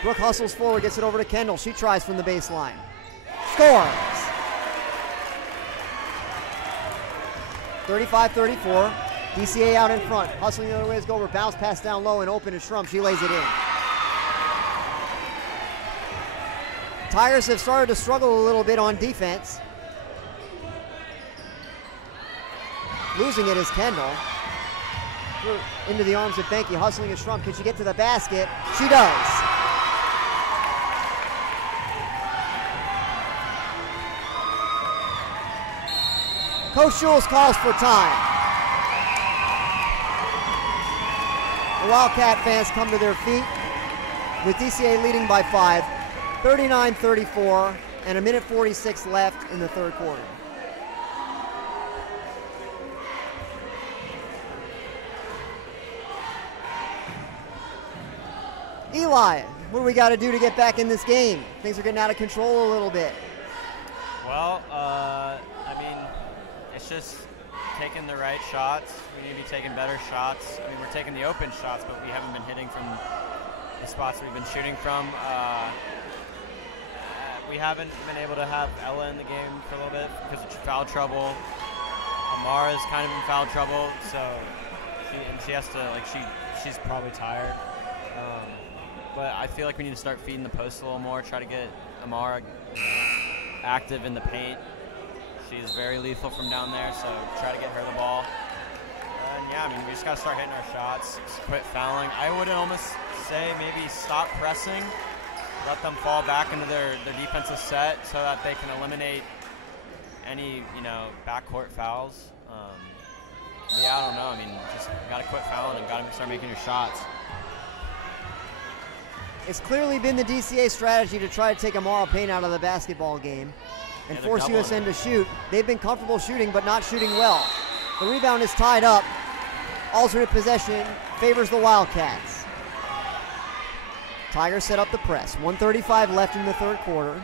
Brooke hustles forward, gets it over to Kendall. She tries from the baseline. Scores! 35-34. DCA out in front. Hustling the other way is Gober. Bounce pass down low and open to Schrum. She lays it in. Tigers have started to struggle a little bit on defense. Losing it is Kendall. Into the arms of Benke. Hustling is Schrum. Can she get to the basket? She does. Coach Schultz calls for time. The Wildcat fans come to their feet with DCA leading by 5, 39-34, and 1:46 left in the third quarter. Eli, what do we got to do to get back in this game? Things are getting out of control a little bit. Well, I mean, it's just taking the right shots. We need to be taking better shots. I mean, we're taking the open shots, but we haven't been hitting from the spots we've been shooting from. We haven't been able to have Ella in the game for a little bit because of foul trouble. Amara's kind of in foul trouble, so she has to, like, she's probably tired. But I feel like we need to start feeding the post a little more, try to get Amara active in the paint. She is very lethal from down there, so try to get her the ball. And yeah, I mean, we just got to start hitting our shots, quit fouling. I would almost say maybe stop pressing, let them fall back into their defensive set so that they can eliminate any, backcourt fouls. But yeah, I don't know. I mean, just got to quit fouling and got to start making your shots. It's clearly been the DCA strategy to try to take Amara Payne out of the basketball game. and they're force doubling USN it. to shoot. They've been comfortable shooting, but not shooting well. The rebound is tied up. Alternate possession favors the Wildcats. Tigers set up the press. 1:35 left in the third quarter.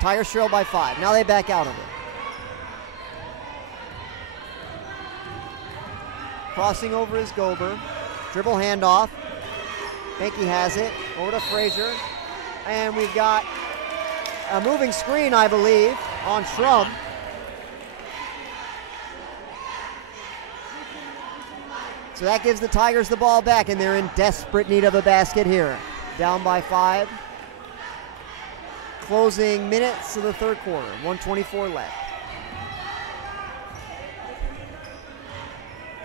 Tigers trail by 5. Now they back out of it. Crossing over is Gober. Dribble handoff. Benke has it. Over to Frazier. And we've got a moving screen, I believe, on Schrum. So that gives the Tigers the ball back, and they're in desperate need of a basket here. Down by 5. Closing minutes of the third quarter. 1:24 left.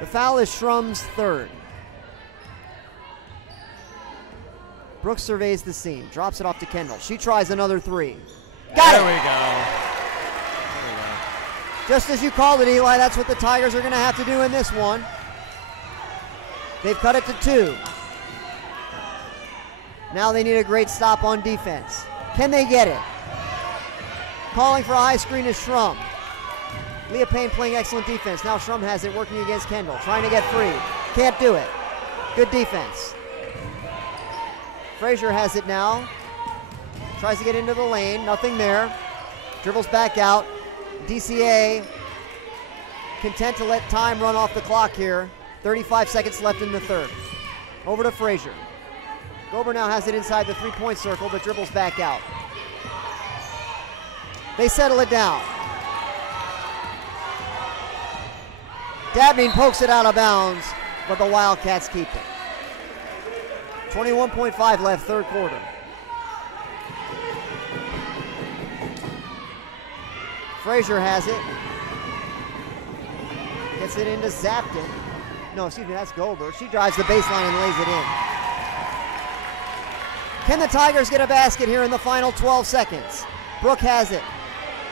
The foul is Schrum's third. Brooks surveys the scene, drops it off to Kendall. She tries another 3. Got There it! we go. Just as you called it, Eli, that's what the Tigers are going to have to do in this one. They've cut it to 2. Now they need a great stop on defense. Can they get it? Calling for a high screen is Schrum. Leah Payne playing excellent defense. Now Schrum has it working against Kendall. Trying to get free. Can't do it. Good defense. Frazier has it now. Tries to get into the lane. Nothing there. Dribbles back out. DCA content to let time run off the clock here. 35 seconds left in the third. Over to Frazier. Gober now has it inside the 3-point circle, but dribbles back out. They settle it down. Dabney pokes it out of bounds, but the Wildcats keep it. 21.5 left, third quarter. Frazier has it. Gets it into Zapton. No, excuse me, that's Gober. She drives the baseline and lays it in. Can the Tigers get a basket here in the final 12 seconds? Brooke has it.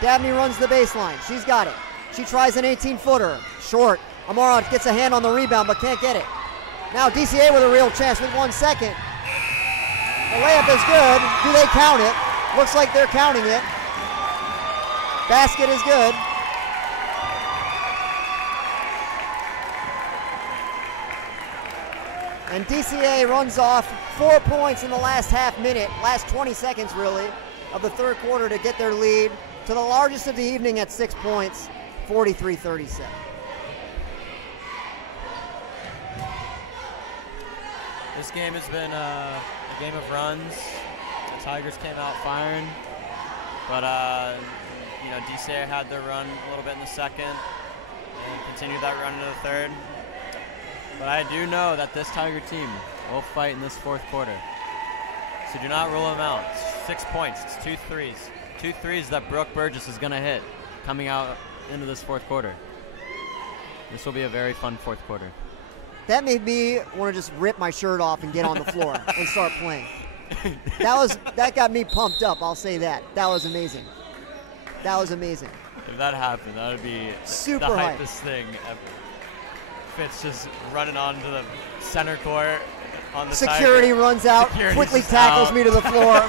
Dabney runs the baseline. She's got it. She tries an 18-footer. Short. Amara gets a hand on the rebound but can't get it. Now DCA with a real chance with 1 second. The layup is good. Do they count it? Looks like they're counting it. Basket is good. And DCA runs off 4 points in the last half minute, last 20 seconds really, of the third quarter to get their lead to the largest of the evening at 6 points, 43-37. This game has been a game of runs. The Tigers came out firing, but DCA had their run a little bit in the second and continued that run into the third. But I do know that this Tiger team will fight in this fourth quarter. So do not rule them out. 6 points, it's 2 threes. 2 threes that Brooke Burgess is going to hit coming out into this fourth quarter. This will be a very fun fourth quarter. That made me want to just rip my shirt off and get on the floor and start playing. That got me pumped up, I'll say that. That was amazing. That was amazing. If that happened, that would be Super the hype. hypest thing ever. Fitz just running onto the center court on the Security Tiger. runs out, Security's quickly just tackles out. me to the floor.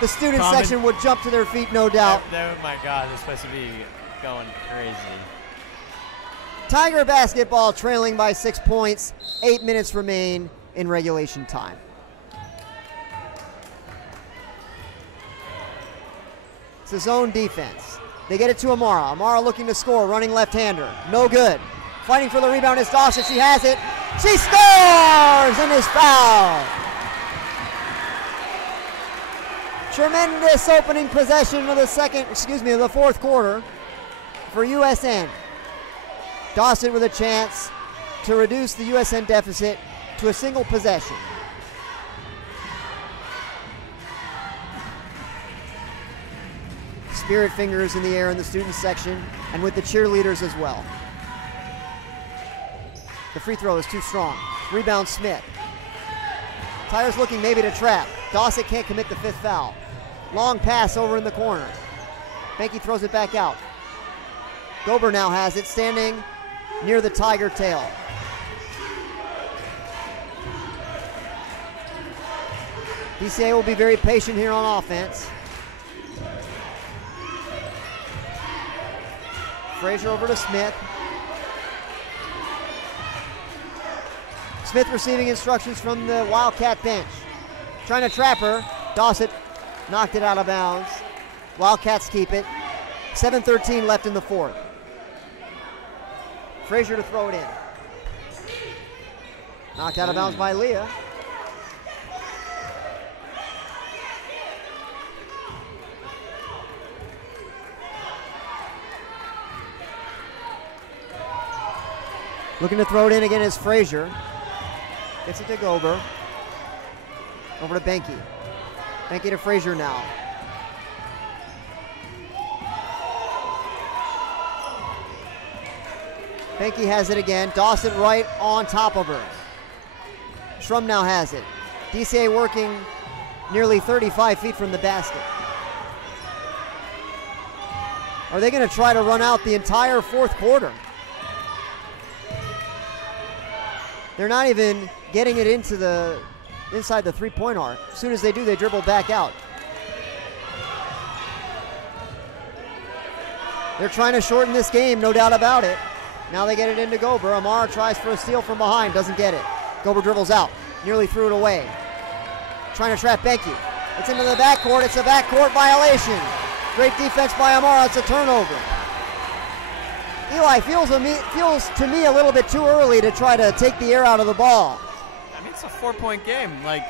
The student section would jump to their feet, no doubt. Oh my God, they're supposed to be going crazy. Tiger basketball trailing by 6 points. 8 minutes remain in regulation time. It's a zone defense. They get it to Amara. Amara looking to score, running left-hander. No good. Fighting for the rebound is Dawson. She has it. She scores and is fouled. Tremendous opening possession of the fourth quarter for USN. Dawson with a chance to reduce the USN deficit to a single possession. Spirit fingers in the air in the student section and with the cheerleaders as well. The free throw is too strong. Rebound Smith. Tigers looking maybe to trap. Dawson can't commit the 5th foul. Long pass over in the corner. Benke throws it back out. Gober now has it, standing near the Tiger tail. DCA will be very patient here on offense. Frazier over to Smith. Smith receiving instructions from the Wildcat bench. Trying to trap her. Dossett knocked it out of bounds. Wildcats keep it. 7:13 left in the fourth. Frazier to throw it in. Knocked out of bounds by Leah. Looking to throw it in again is Frazier. Gets it to Gober. Over to Benke. Benke to Frazier now. Benke has it again. Dawson right on top of her. Schrum now has it. DCA working nearly 35 feet from the basket. Are they going to try to run out the entire fourth quarter? They're not even getting it into the inside the three-point arc. As soon as they do, they dribble back out. They're trying to shorten this game, no doubt about it. Now they get it into Gober. Amara tries for a steal from behind, doesn't get it. Gober dribbles out, nearly threw it away. Trying to trap Benke. It's into the backcourt. It's a backcourt violation. Great defense by Amara. It's a turnover. Eli, feels to me a little bit too early to try to take the air out of the ball. I mean, it's a 4-point game. Like,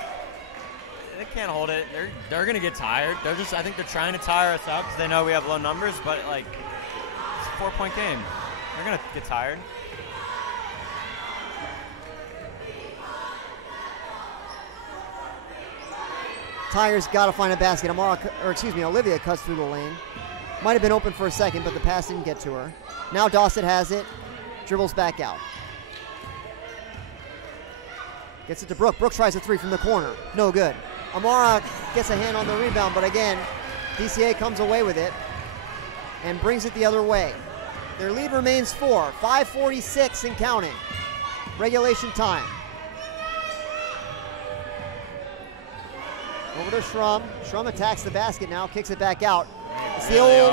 they can't hold it. They're going to get tired. I think they're trying to tire us out because they know we have low numbers, but, like, it's a 4-point game. They're going to get tired. Tigers got to find a basket. Olivia cuts through the lane. Might have been open for a second, but the pass didn't get to her. Now Dossett has it. Dribbles back out. Gets it to Brooke. Brooke tries a three from the corner. No good. Amara gets a hand on the rebound, but again, DCA comes away with it and brings it the other way. Their lead remains 4. 5:46 and counting. Regulation time. Over to Schrum. Schrum attacks the basket now, kicks it back out. It's the old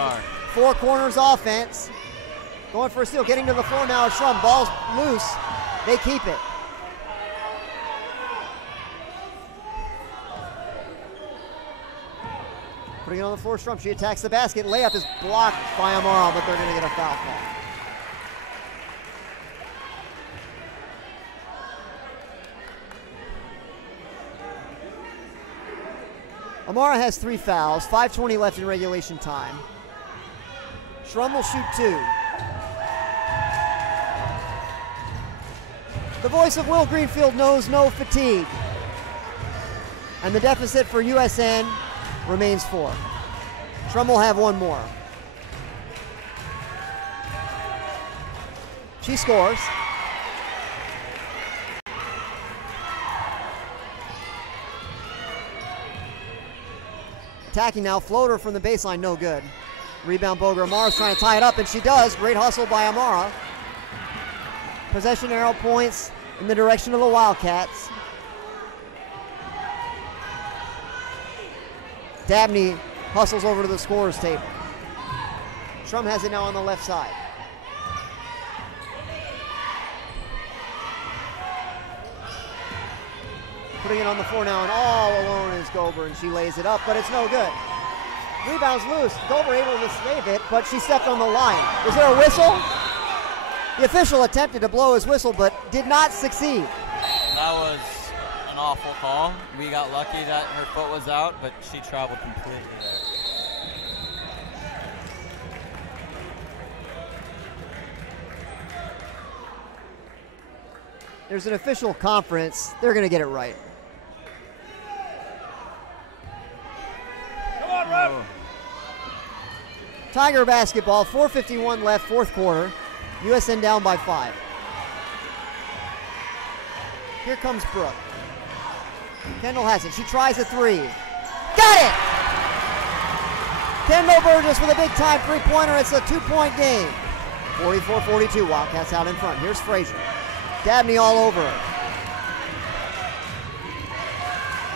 four corners offense. Going for a steal, getting to the floor now is Schrum. Ball's loose. They keep it. Putting it on the floor, Schrum. She attacks the basket. Layup is blocked by Amara, but they're going to get a foul call. Amara has 3 fouls, 5:20 left in regulation time. Schrum will shoot 2. The voice of Will Greenfield knows no fatigue. And the deficit for USN remains 4. Schrum will have 1 more. She scores. Attacking now, floater from the baseline, no good. Rebound Boger. Amara's trying to tie it up, and she does. Great hustle by Amara. Possession arrow points in the direction of the Wildcats. Dabney hustles over to the scorer's table. Schrum has it now on the left side. Putting it on the floor now, and all alone is Gober, and she lays it up, but it's no good. Rebound's loose. Gober able to save it, but she stepped on the line. Is there a whistle? The official attempted to blow his whistle, but did not succeed. That was an awful call. We got lucky that her foot was out, but she traveled completely there. There's an official conference. They're going to get it right. Come on, ref! Tiger basketball, 4:51 left, fourth quarter. USN down by 5. Here comes Brooke. Kendall has it. She tries a 3. Got it! Kendall Burgess with a big-time three-pointer. It's a 2-point game. 44-42, Wildcats out in front. Here's Frazier. Dabney all over her.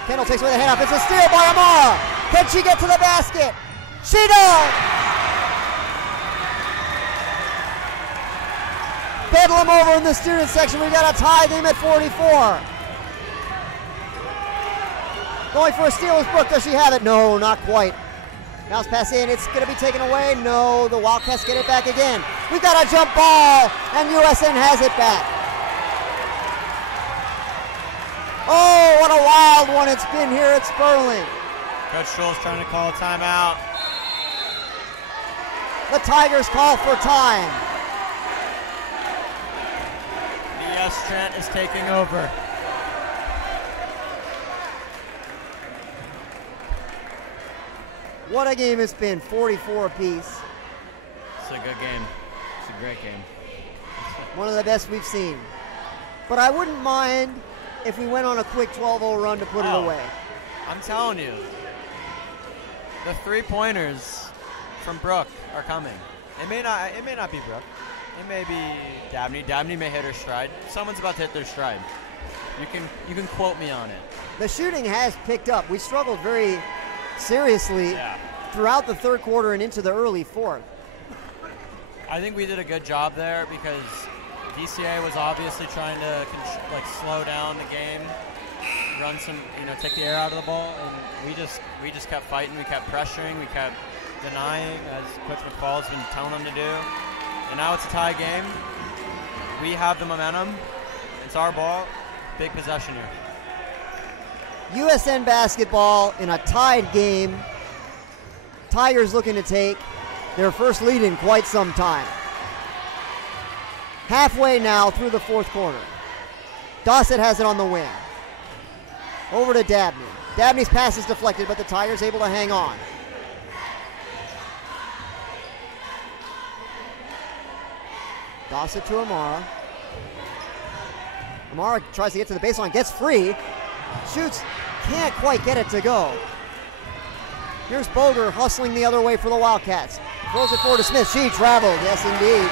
Kendall takes away the handoff. It's a steal by Amara. Can she get to the basket? She does! bedlam over in the student section. We've got a tie game at 44. Going for a steal with Brooke. Does she have it? No, not quite. Bounce pass in. It's going to be taken away. No, the Wildcats get it back again. We've got a jump ball, and USN has it back. Oh, what a wild one it's been here at Sperling. Coach Schultz trying to call a timeout. The Tigers call for time. The yes chant is taking over. What a game it's been, 44 apiece. It's a good game. It's a great game. One of the best we've seen. But I wouldn't mind if we went on a quick 12-0 run to put it away. I'm telling you, the three-pointers from Brooke are coming. It may not be Brooke. It may be Dabney. Dabney may hit her stride. Someone's about to hit their stride. You can quote me on it. The shooting has picked up. We struggled very seriously throughout the third quarter and into the early fourth. I think we did a good job there because DCA was obviously trying to slow down the game, run some, take the air out of the ball, and we just kept fighting. We kept pressuring. We kept denying, as Coach McFall's been telling them to do. And now it's a tie game. We have the momentum. It's our ball. Big possession here. USN basketball in a tied game. Tigers looking to take their first lead in quite some time. Halfway now through the fourth quarter. Dossett has it on the wing. Over to Dabney. Dabney's pass is deflected, but the Tigers able to hang on. Dossett to Amara. Amara tries to get to the baseline, gets free. Shoots, can't quite get it to go. Here's Boger hustling the other way for the Wildcats. Throws it forward to Smith. She traveled, yes indeed.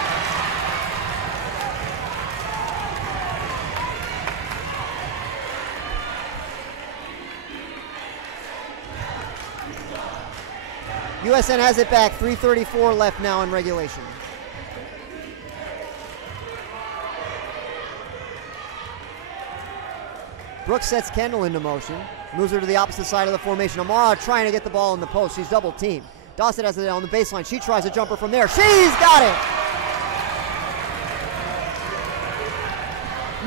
USN has it back, 3:34 left now in regulation. Brooks sets Kendall into motion, moves her to the opposite side of the formation. Amara trying to get the ball in the post. She's double teamed. Dossett has it on the baseline. She tries a jumper from there. She's got it!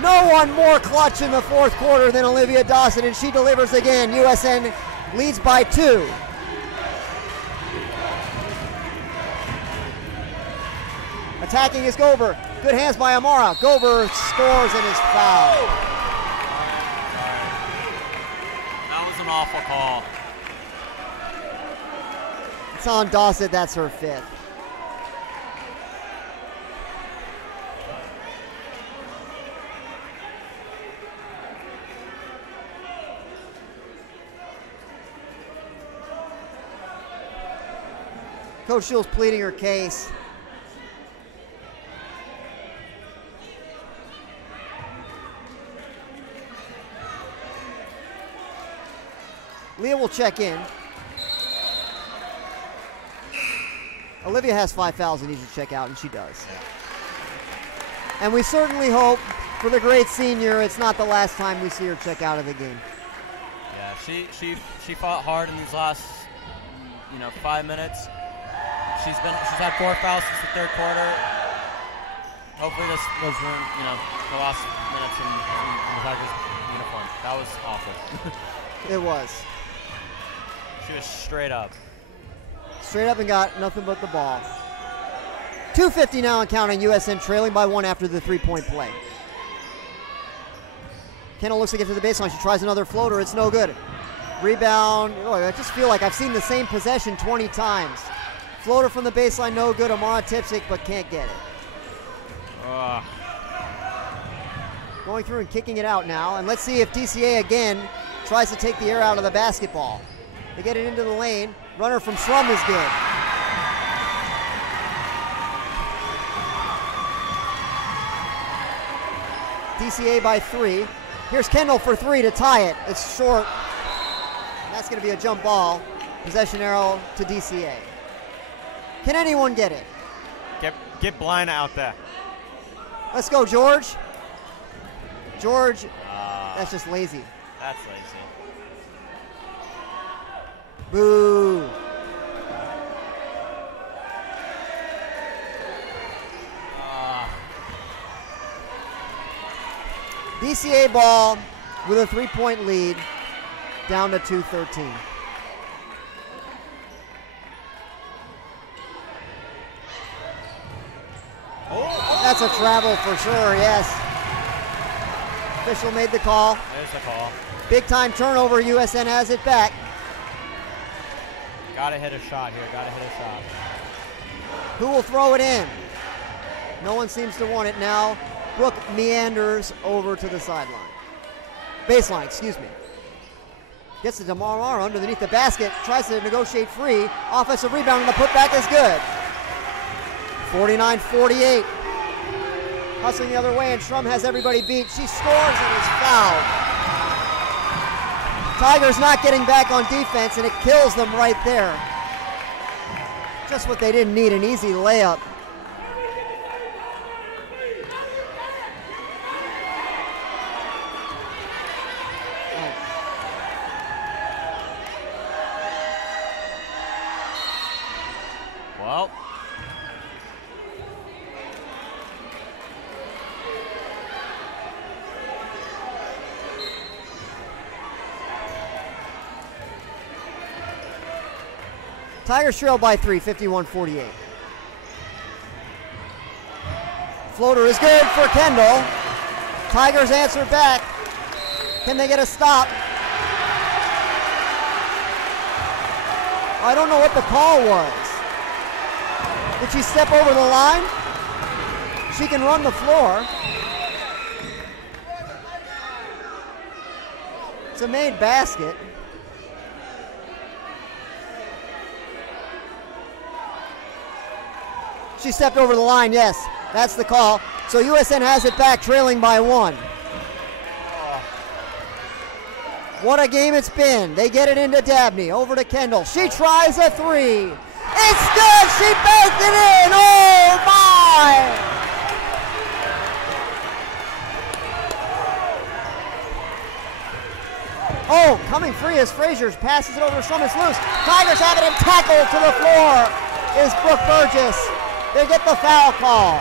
No one more clutch in the fourth quarter than Olivia Dossett, and she delivers again. USN leads by 2. Attacking is Gober. Good hands by Amara. Gober scores and is fouled. Awful call. It's on Dossett, that's her 5th. Coach Shields pleading her case. Leah will check in. Olivia has 5 fouls and needs to check out, and she does. And we certainly hope for the great senior it's not the last time we see her check out of the game. Yeah, she fought hard in these last 5 minutes. She's had 4 fouls since the third quarter. Hopefully this was the last minutes in the Tigers uniform. That was awful. It was. She was straight up. Straight up and got nothing but the ball. 2:50 now and counting. USN trailing by 1 after the 3-point play. Kendall looks to get to the baseline. She tries another floater. It's no good. Rebound. Oh, I just feel like I've seen the same possession 20 times. Floater from the baseline, no good. Amara tips it, but can't get it. Going through and kicking it out now. And let's see if DCA again tries to take the air out of the basketball. They get it into the lane. Runner from Slum is good. DCA by 3. Here's Kendall for 3 to tie it. It's short. And that's going to be a jump ball. Possession arrow to DCA. Can anyone get it? Get Blind out there. Let's go, George. George, that's just lazy. That's lazy. Boo. DCA ball with a 3-point lead, down to 2:13. That's a travel for sure, yes. Official made the call. There's the call. Big time turnover, USN has it back. Gotta hit a shot here, gotta hit a shot. Who will throw it in? No one seems to want it now. Brooke meanders over to the sideline. Baseline, excuse me. Gets to DeMar underneath the basket, tries to negotiate free. Offensive rebound and the putback is good. 49-48. Hustling the other way, and Shrum has everybody beat. She scores and is fouled. Tigers not getting back on defense, and it kills them right there. Just what they didn't need, an easy layup. Well. Tigers trail by 3, 51-48. Floater is good for Kendall. Tigers answer back. Can they get a stop? I don't know what the call was. Did she step over the line? She can run the floor. It's a made basket. She stepped over the line, yes. That's the call. So USN has it back, trailing by 1. What a game it's been. They get it into Dabney. Over to Kendall. She tries a 3. It's good! She banked it in! Oh my! Oh, coming free as Frazier passes it over to Shrum. It's loose. Tigers have it and tackled to the floor is Brooke Burgess. They get the foul call.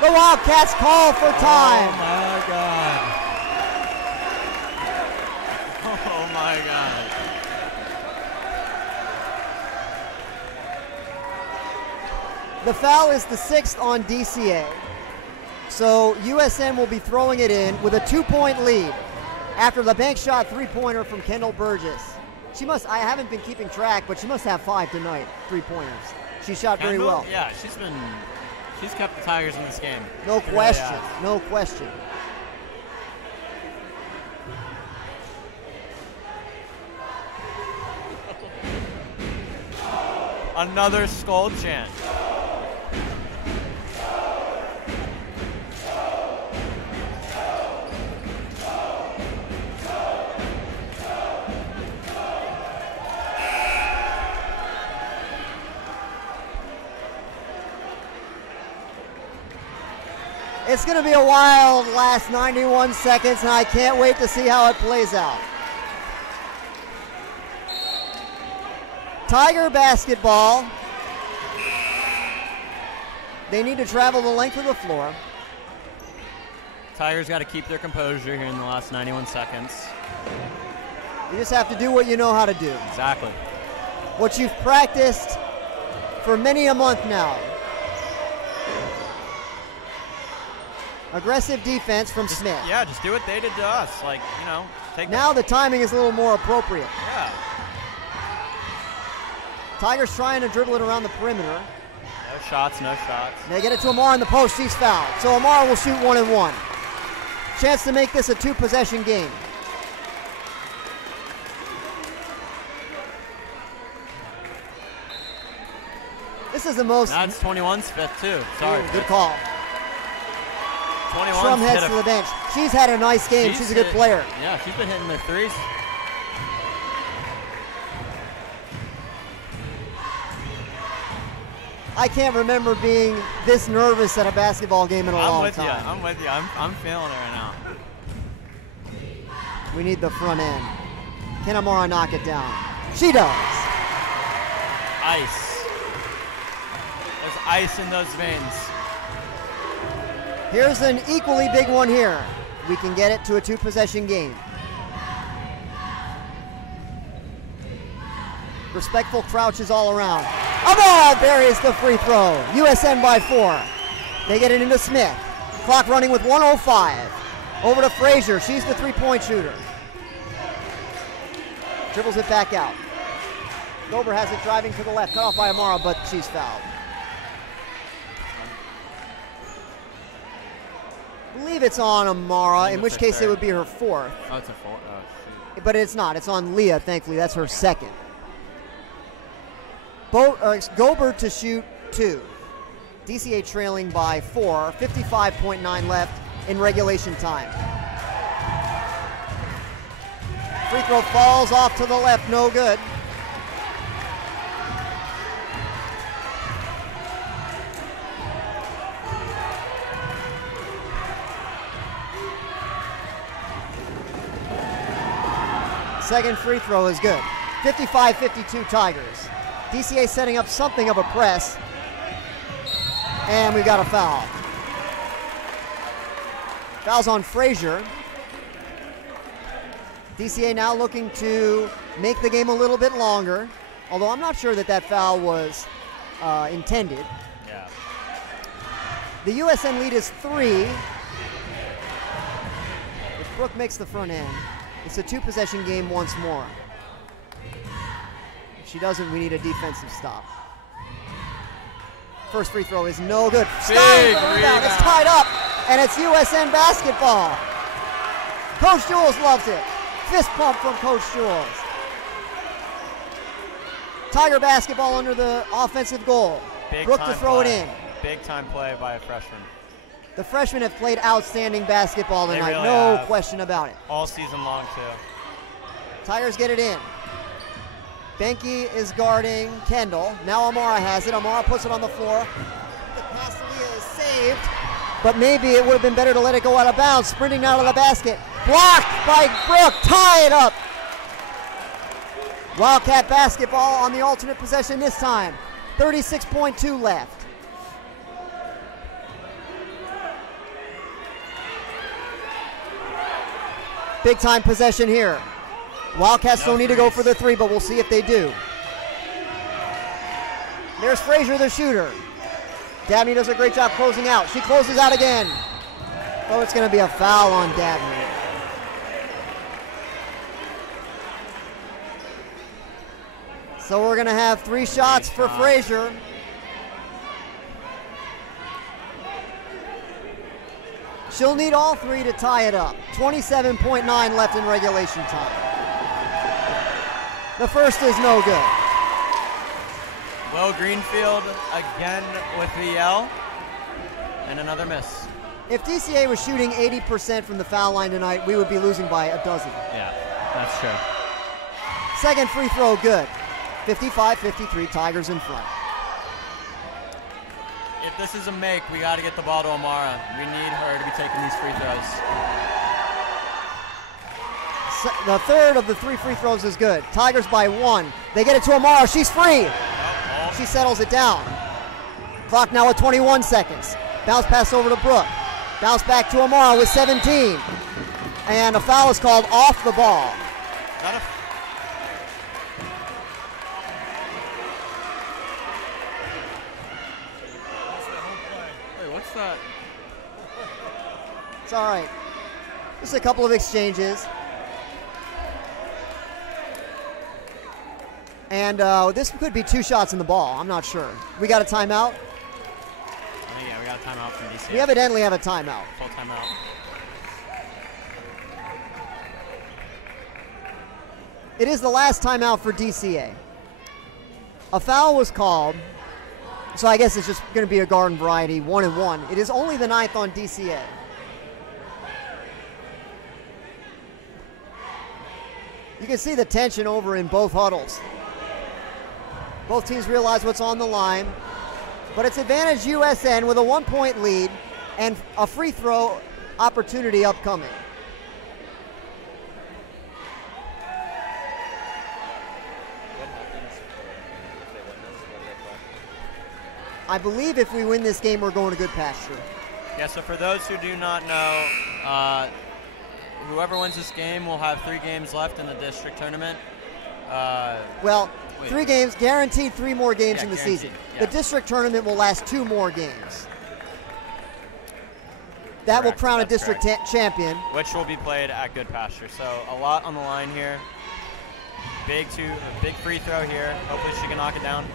The Wildcats call for time. Oh my God. Oh my God. The foul is the 6th on DCA. So USN will be throwing it in with a 2-point lead after the bank shot 3-pointer from Kendall Burgess. She must, I haven't been keeping track, but she must have 5 tonight, 3-pointers. She shot very well. Yeah, she's kept the Tigers in this game. No question, no question. Another skull chant. It's going to be a wild last 91 seconds, and I can't wait to see how it plays out. Tiger basketball. They need to travel the length of the floor. Tigers got to keep their composure here in the last 91 seconds. You just have to do what you know how to do. Exactly. What you've practiced for many a month now. Aggressive defense from Smith. Yeah, just do what they did to us. Like, you know, take now the timing is a little more appropriate. Yeah. Tigers trying to dribble it around the perimeter. No shots, no shots. They get it to Amar in the post. She's fouled. So Amar will shoot 1 and 1. Chance to make this a 2-possession game. This is the most. That's 21's fifth too. Sorry. Ooh, good call. Shrum heads to the bench. She's had a nice game. She's a good player. Yeah, she's been hitting the threes. I can't remember being this nervous at a basketball game in a long time. I'm with you. I'm feeling it right now. We need the front end. Can Amara knock it down? She does. Ice. There's ice in those veins. Here's an equally big one here. We can get it to a 2-possession game. Respectful crouches all around. Amara buries the free throw. USN by 4. They get it into Smith. Clock running with 1:05. Over to Frazier. She's the three-point shooter. Dribbles it back out. Gober has it driving to the left. Cut off by Amara, but she's fouled. I believe it's on Amara, in which case it would be her 4th. Oh, it's a 4. Oh, shoot. But it's not. It's on Leah, thankfully. That's her 2nd. Gober to shoot 2. DCA trailing by 4. 55.9 left in regulation time. Free throw falls off to the left. No good. Second free throw is good. 55-52 Tigers. DCA setting up something of a press. And we've got a foul. Foul's on Frazier. DCA now looking to make the game a little bit longer, although I'm not sure that that foul was intended. Yeah. The USN lead is 3. If Brooke makes the front end, it's a 2-possession game once more. If she doesn't, we need a defensive stop. First free throw is no good. Big rebound. It's tied up, and it's USN basketball. Coach Jules loves it. Fist pump from Coach Jules. Tiger basketball under the offensive goal. Brooke to throw it in. Big time play by a freshman. The freshmen have played outstanding basketball tonight, really no have. question about it. All season long, too. Tigers get it in. Benke is guarding Kendall. Now Amara has it. Amara puts it on the floor. The pass to Leah is saved, but maybe it would have been better to let it go out of bounds. Sprinting out of the basket. Blocked by Brooke. Tie it up. Wildcat basketball on the alternate possession this time. 36.2 left. Big time possession here. Wildcats don't need to go for the 3, but we'll see if they do. There's Frazier, the shooter. Dabney does a great job closing out. She closes out again. Oh, it's going to be a foul on Dabney. So we're going to have 3 shots for Frazier. She'll need all 3 to tie it up. 27.9 left in regulation time. The first is no good. Will Greenfield again with the yell. And another miss. If DCA was shooting 80% from the foul line tonight, we would be losing by a dozen. Yeah, that's true. Second free throw, good. 55-53, Tigers in front. If this is a make, we got to get the ball to Amara. We need her to be taking these free throws. The third of the 3 free throws is good. Tigers by 1. They get it to Amara. She's free. She settles it down. Clock now at 21 seconds. Bounce pass over to Brooke. Bounce back to Amara with 17. And a foul is called off the ball. What's that? It's all right. Just a couple of exchanges. And this could be 2 shots in the ball. I'm not sure. We got a timeout? Yeah, we got a timeout from DCA. We evidently have a timeout. Full timeout. It is the last timeout for DCA. A foul was called, so I guess it's just going to be a garden variety, 1-1. It is only the 9th on DCA. You can see the tension over in both huddles. Both teams realize what's on the line, but it's advantage USN with a 1-point lead and a free throw opportunity upcoming. I believe if we win this game, we're going to good pasture. Yeah, so for those who do not know, whoever wins this game will have 3 games left in the district tournament. Well, 3 games, guaranteed 3 more games in the season. Yeah. The district tournament will last 2 more games. That will crown a district champion. Which will be played at good pasture. So a lot on the line here. Big free throw here. Hopefully she can knock it down.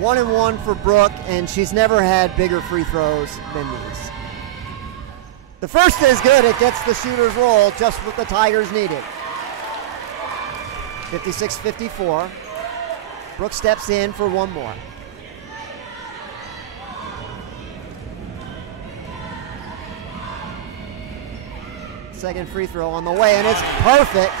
1-1 for Brooke, and she's never had bigger free throws than these. The first is good. It gets the shooter's roll, just what the Tigers needed. 56-54. Brooke steps in for 1 more. Second free throw on the way, and it's perfect.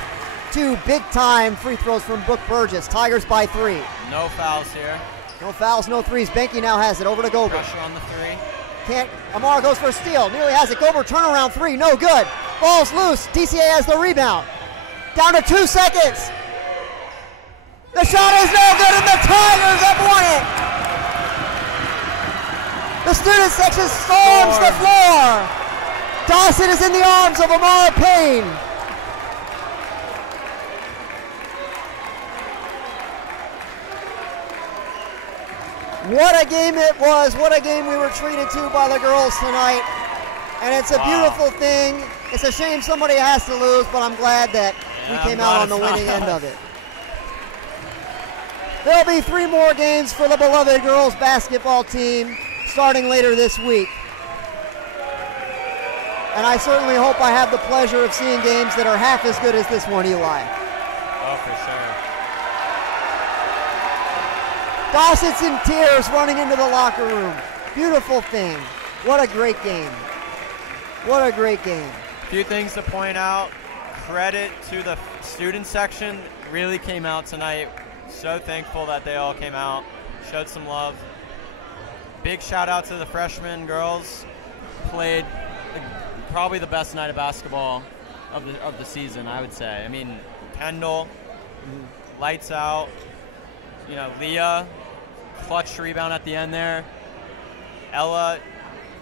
2 big-time free throws from Brooke Burgess. Tigers by 3. No fouls here. No fouls, no threes. Benke now has it over to Gober. Pressure on the 3. Can't. Amara goes for a steal. Nearly has it. Gober turnaround 3. No good. Ball's loose. DCA has the rebound. Down to 2 seconds. The shot is no good, and the Tigers have won it. The student section storms the floor. Dawson is in the arms of Amara Payne. What a game it was. What a game we were treated to by the girls tonight. And it's a beautiful thing. It's a shame somebody has to lose, but I'm glad that we came out on the winning end of it. There'll be 3 more games for the beloved girls basketball team starting later this week. And I certainly hope I have the pleasure of seeing games that are half as good as this one, Eli. Oh, for sure. Dawson's in tears running into the locker room. Beautiful thing. What a great game. What a great game. A few things to point out. Credit to the student section. Really came out tonight. So thankful that they all came out. Showed some love. Big shout out to the freshman girls. Played probably the best night of basketball of the season, I would say. I mean, Kendall, lights out. You know, Leah, clutch rebound at the end there. Ella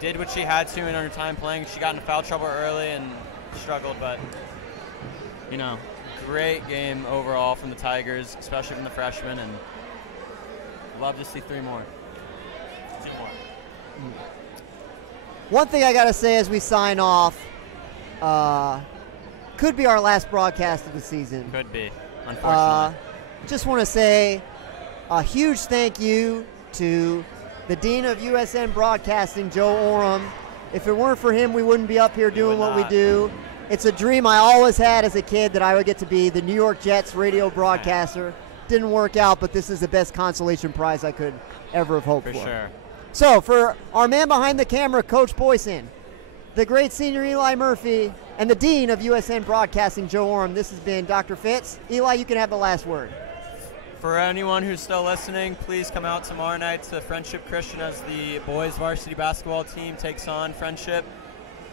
did what she had to in her time playing. She got into foul trouble early and struggled, but, you know, great game overall from the Tigers, especially from the freshmen, and love to see 3 more. 2 more. One thing I got to say as we sign off, could be our last broadcast of the season. Could be, unfortunately. Just want to say a huge thank you to the Dean of USN Broadcasting, Joe Oram. If it weren't for him, we wouldn't be up here doing what we do. It's a dream I always had as a kid that I would get to be the New York Jets radio broadcaster. Didn't work out, but this is the best consolation prize I could ever have hoped for. For sure. So for our man behind the camera, Coach Boyson, the great senior Eli Murphy, and the Dean of USN Broadcasting, Joe Oram, this has been Dr. Fitz. Eli, you can have the last word. For anyone who's still listening, please come out tomorrow night to Friendship Christian as the boys varsity basketball team takes on Friendship.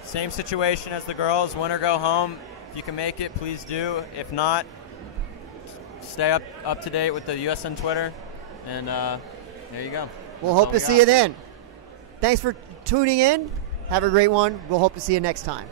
Same situation as the girls, win or go home. If you can make it, please do. If not, stay up to date with the USN Twitter, and there you go. We'll hope to see you then. Thanks for tuning in. Have a great one. We'll hope to see you next time.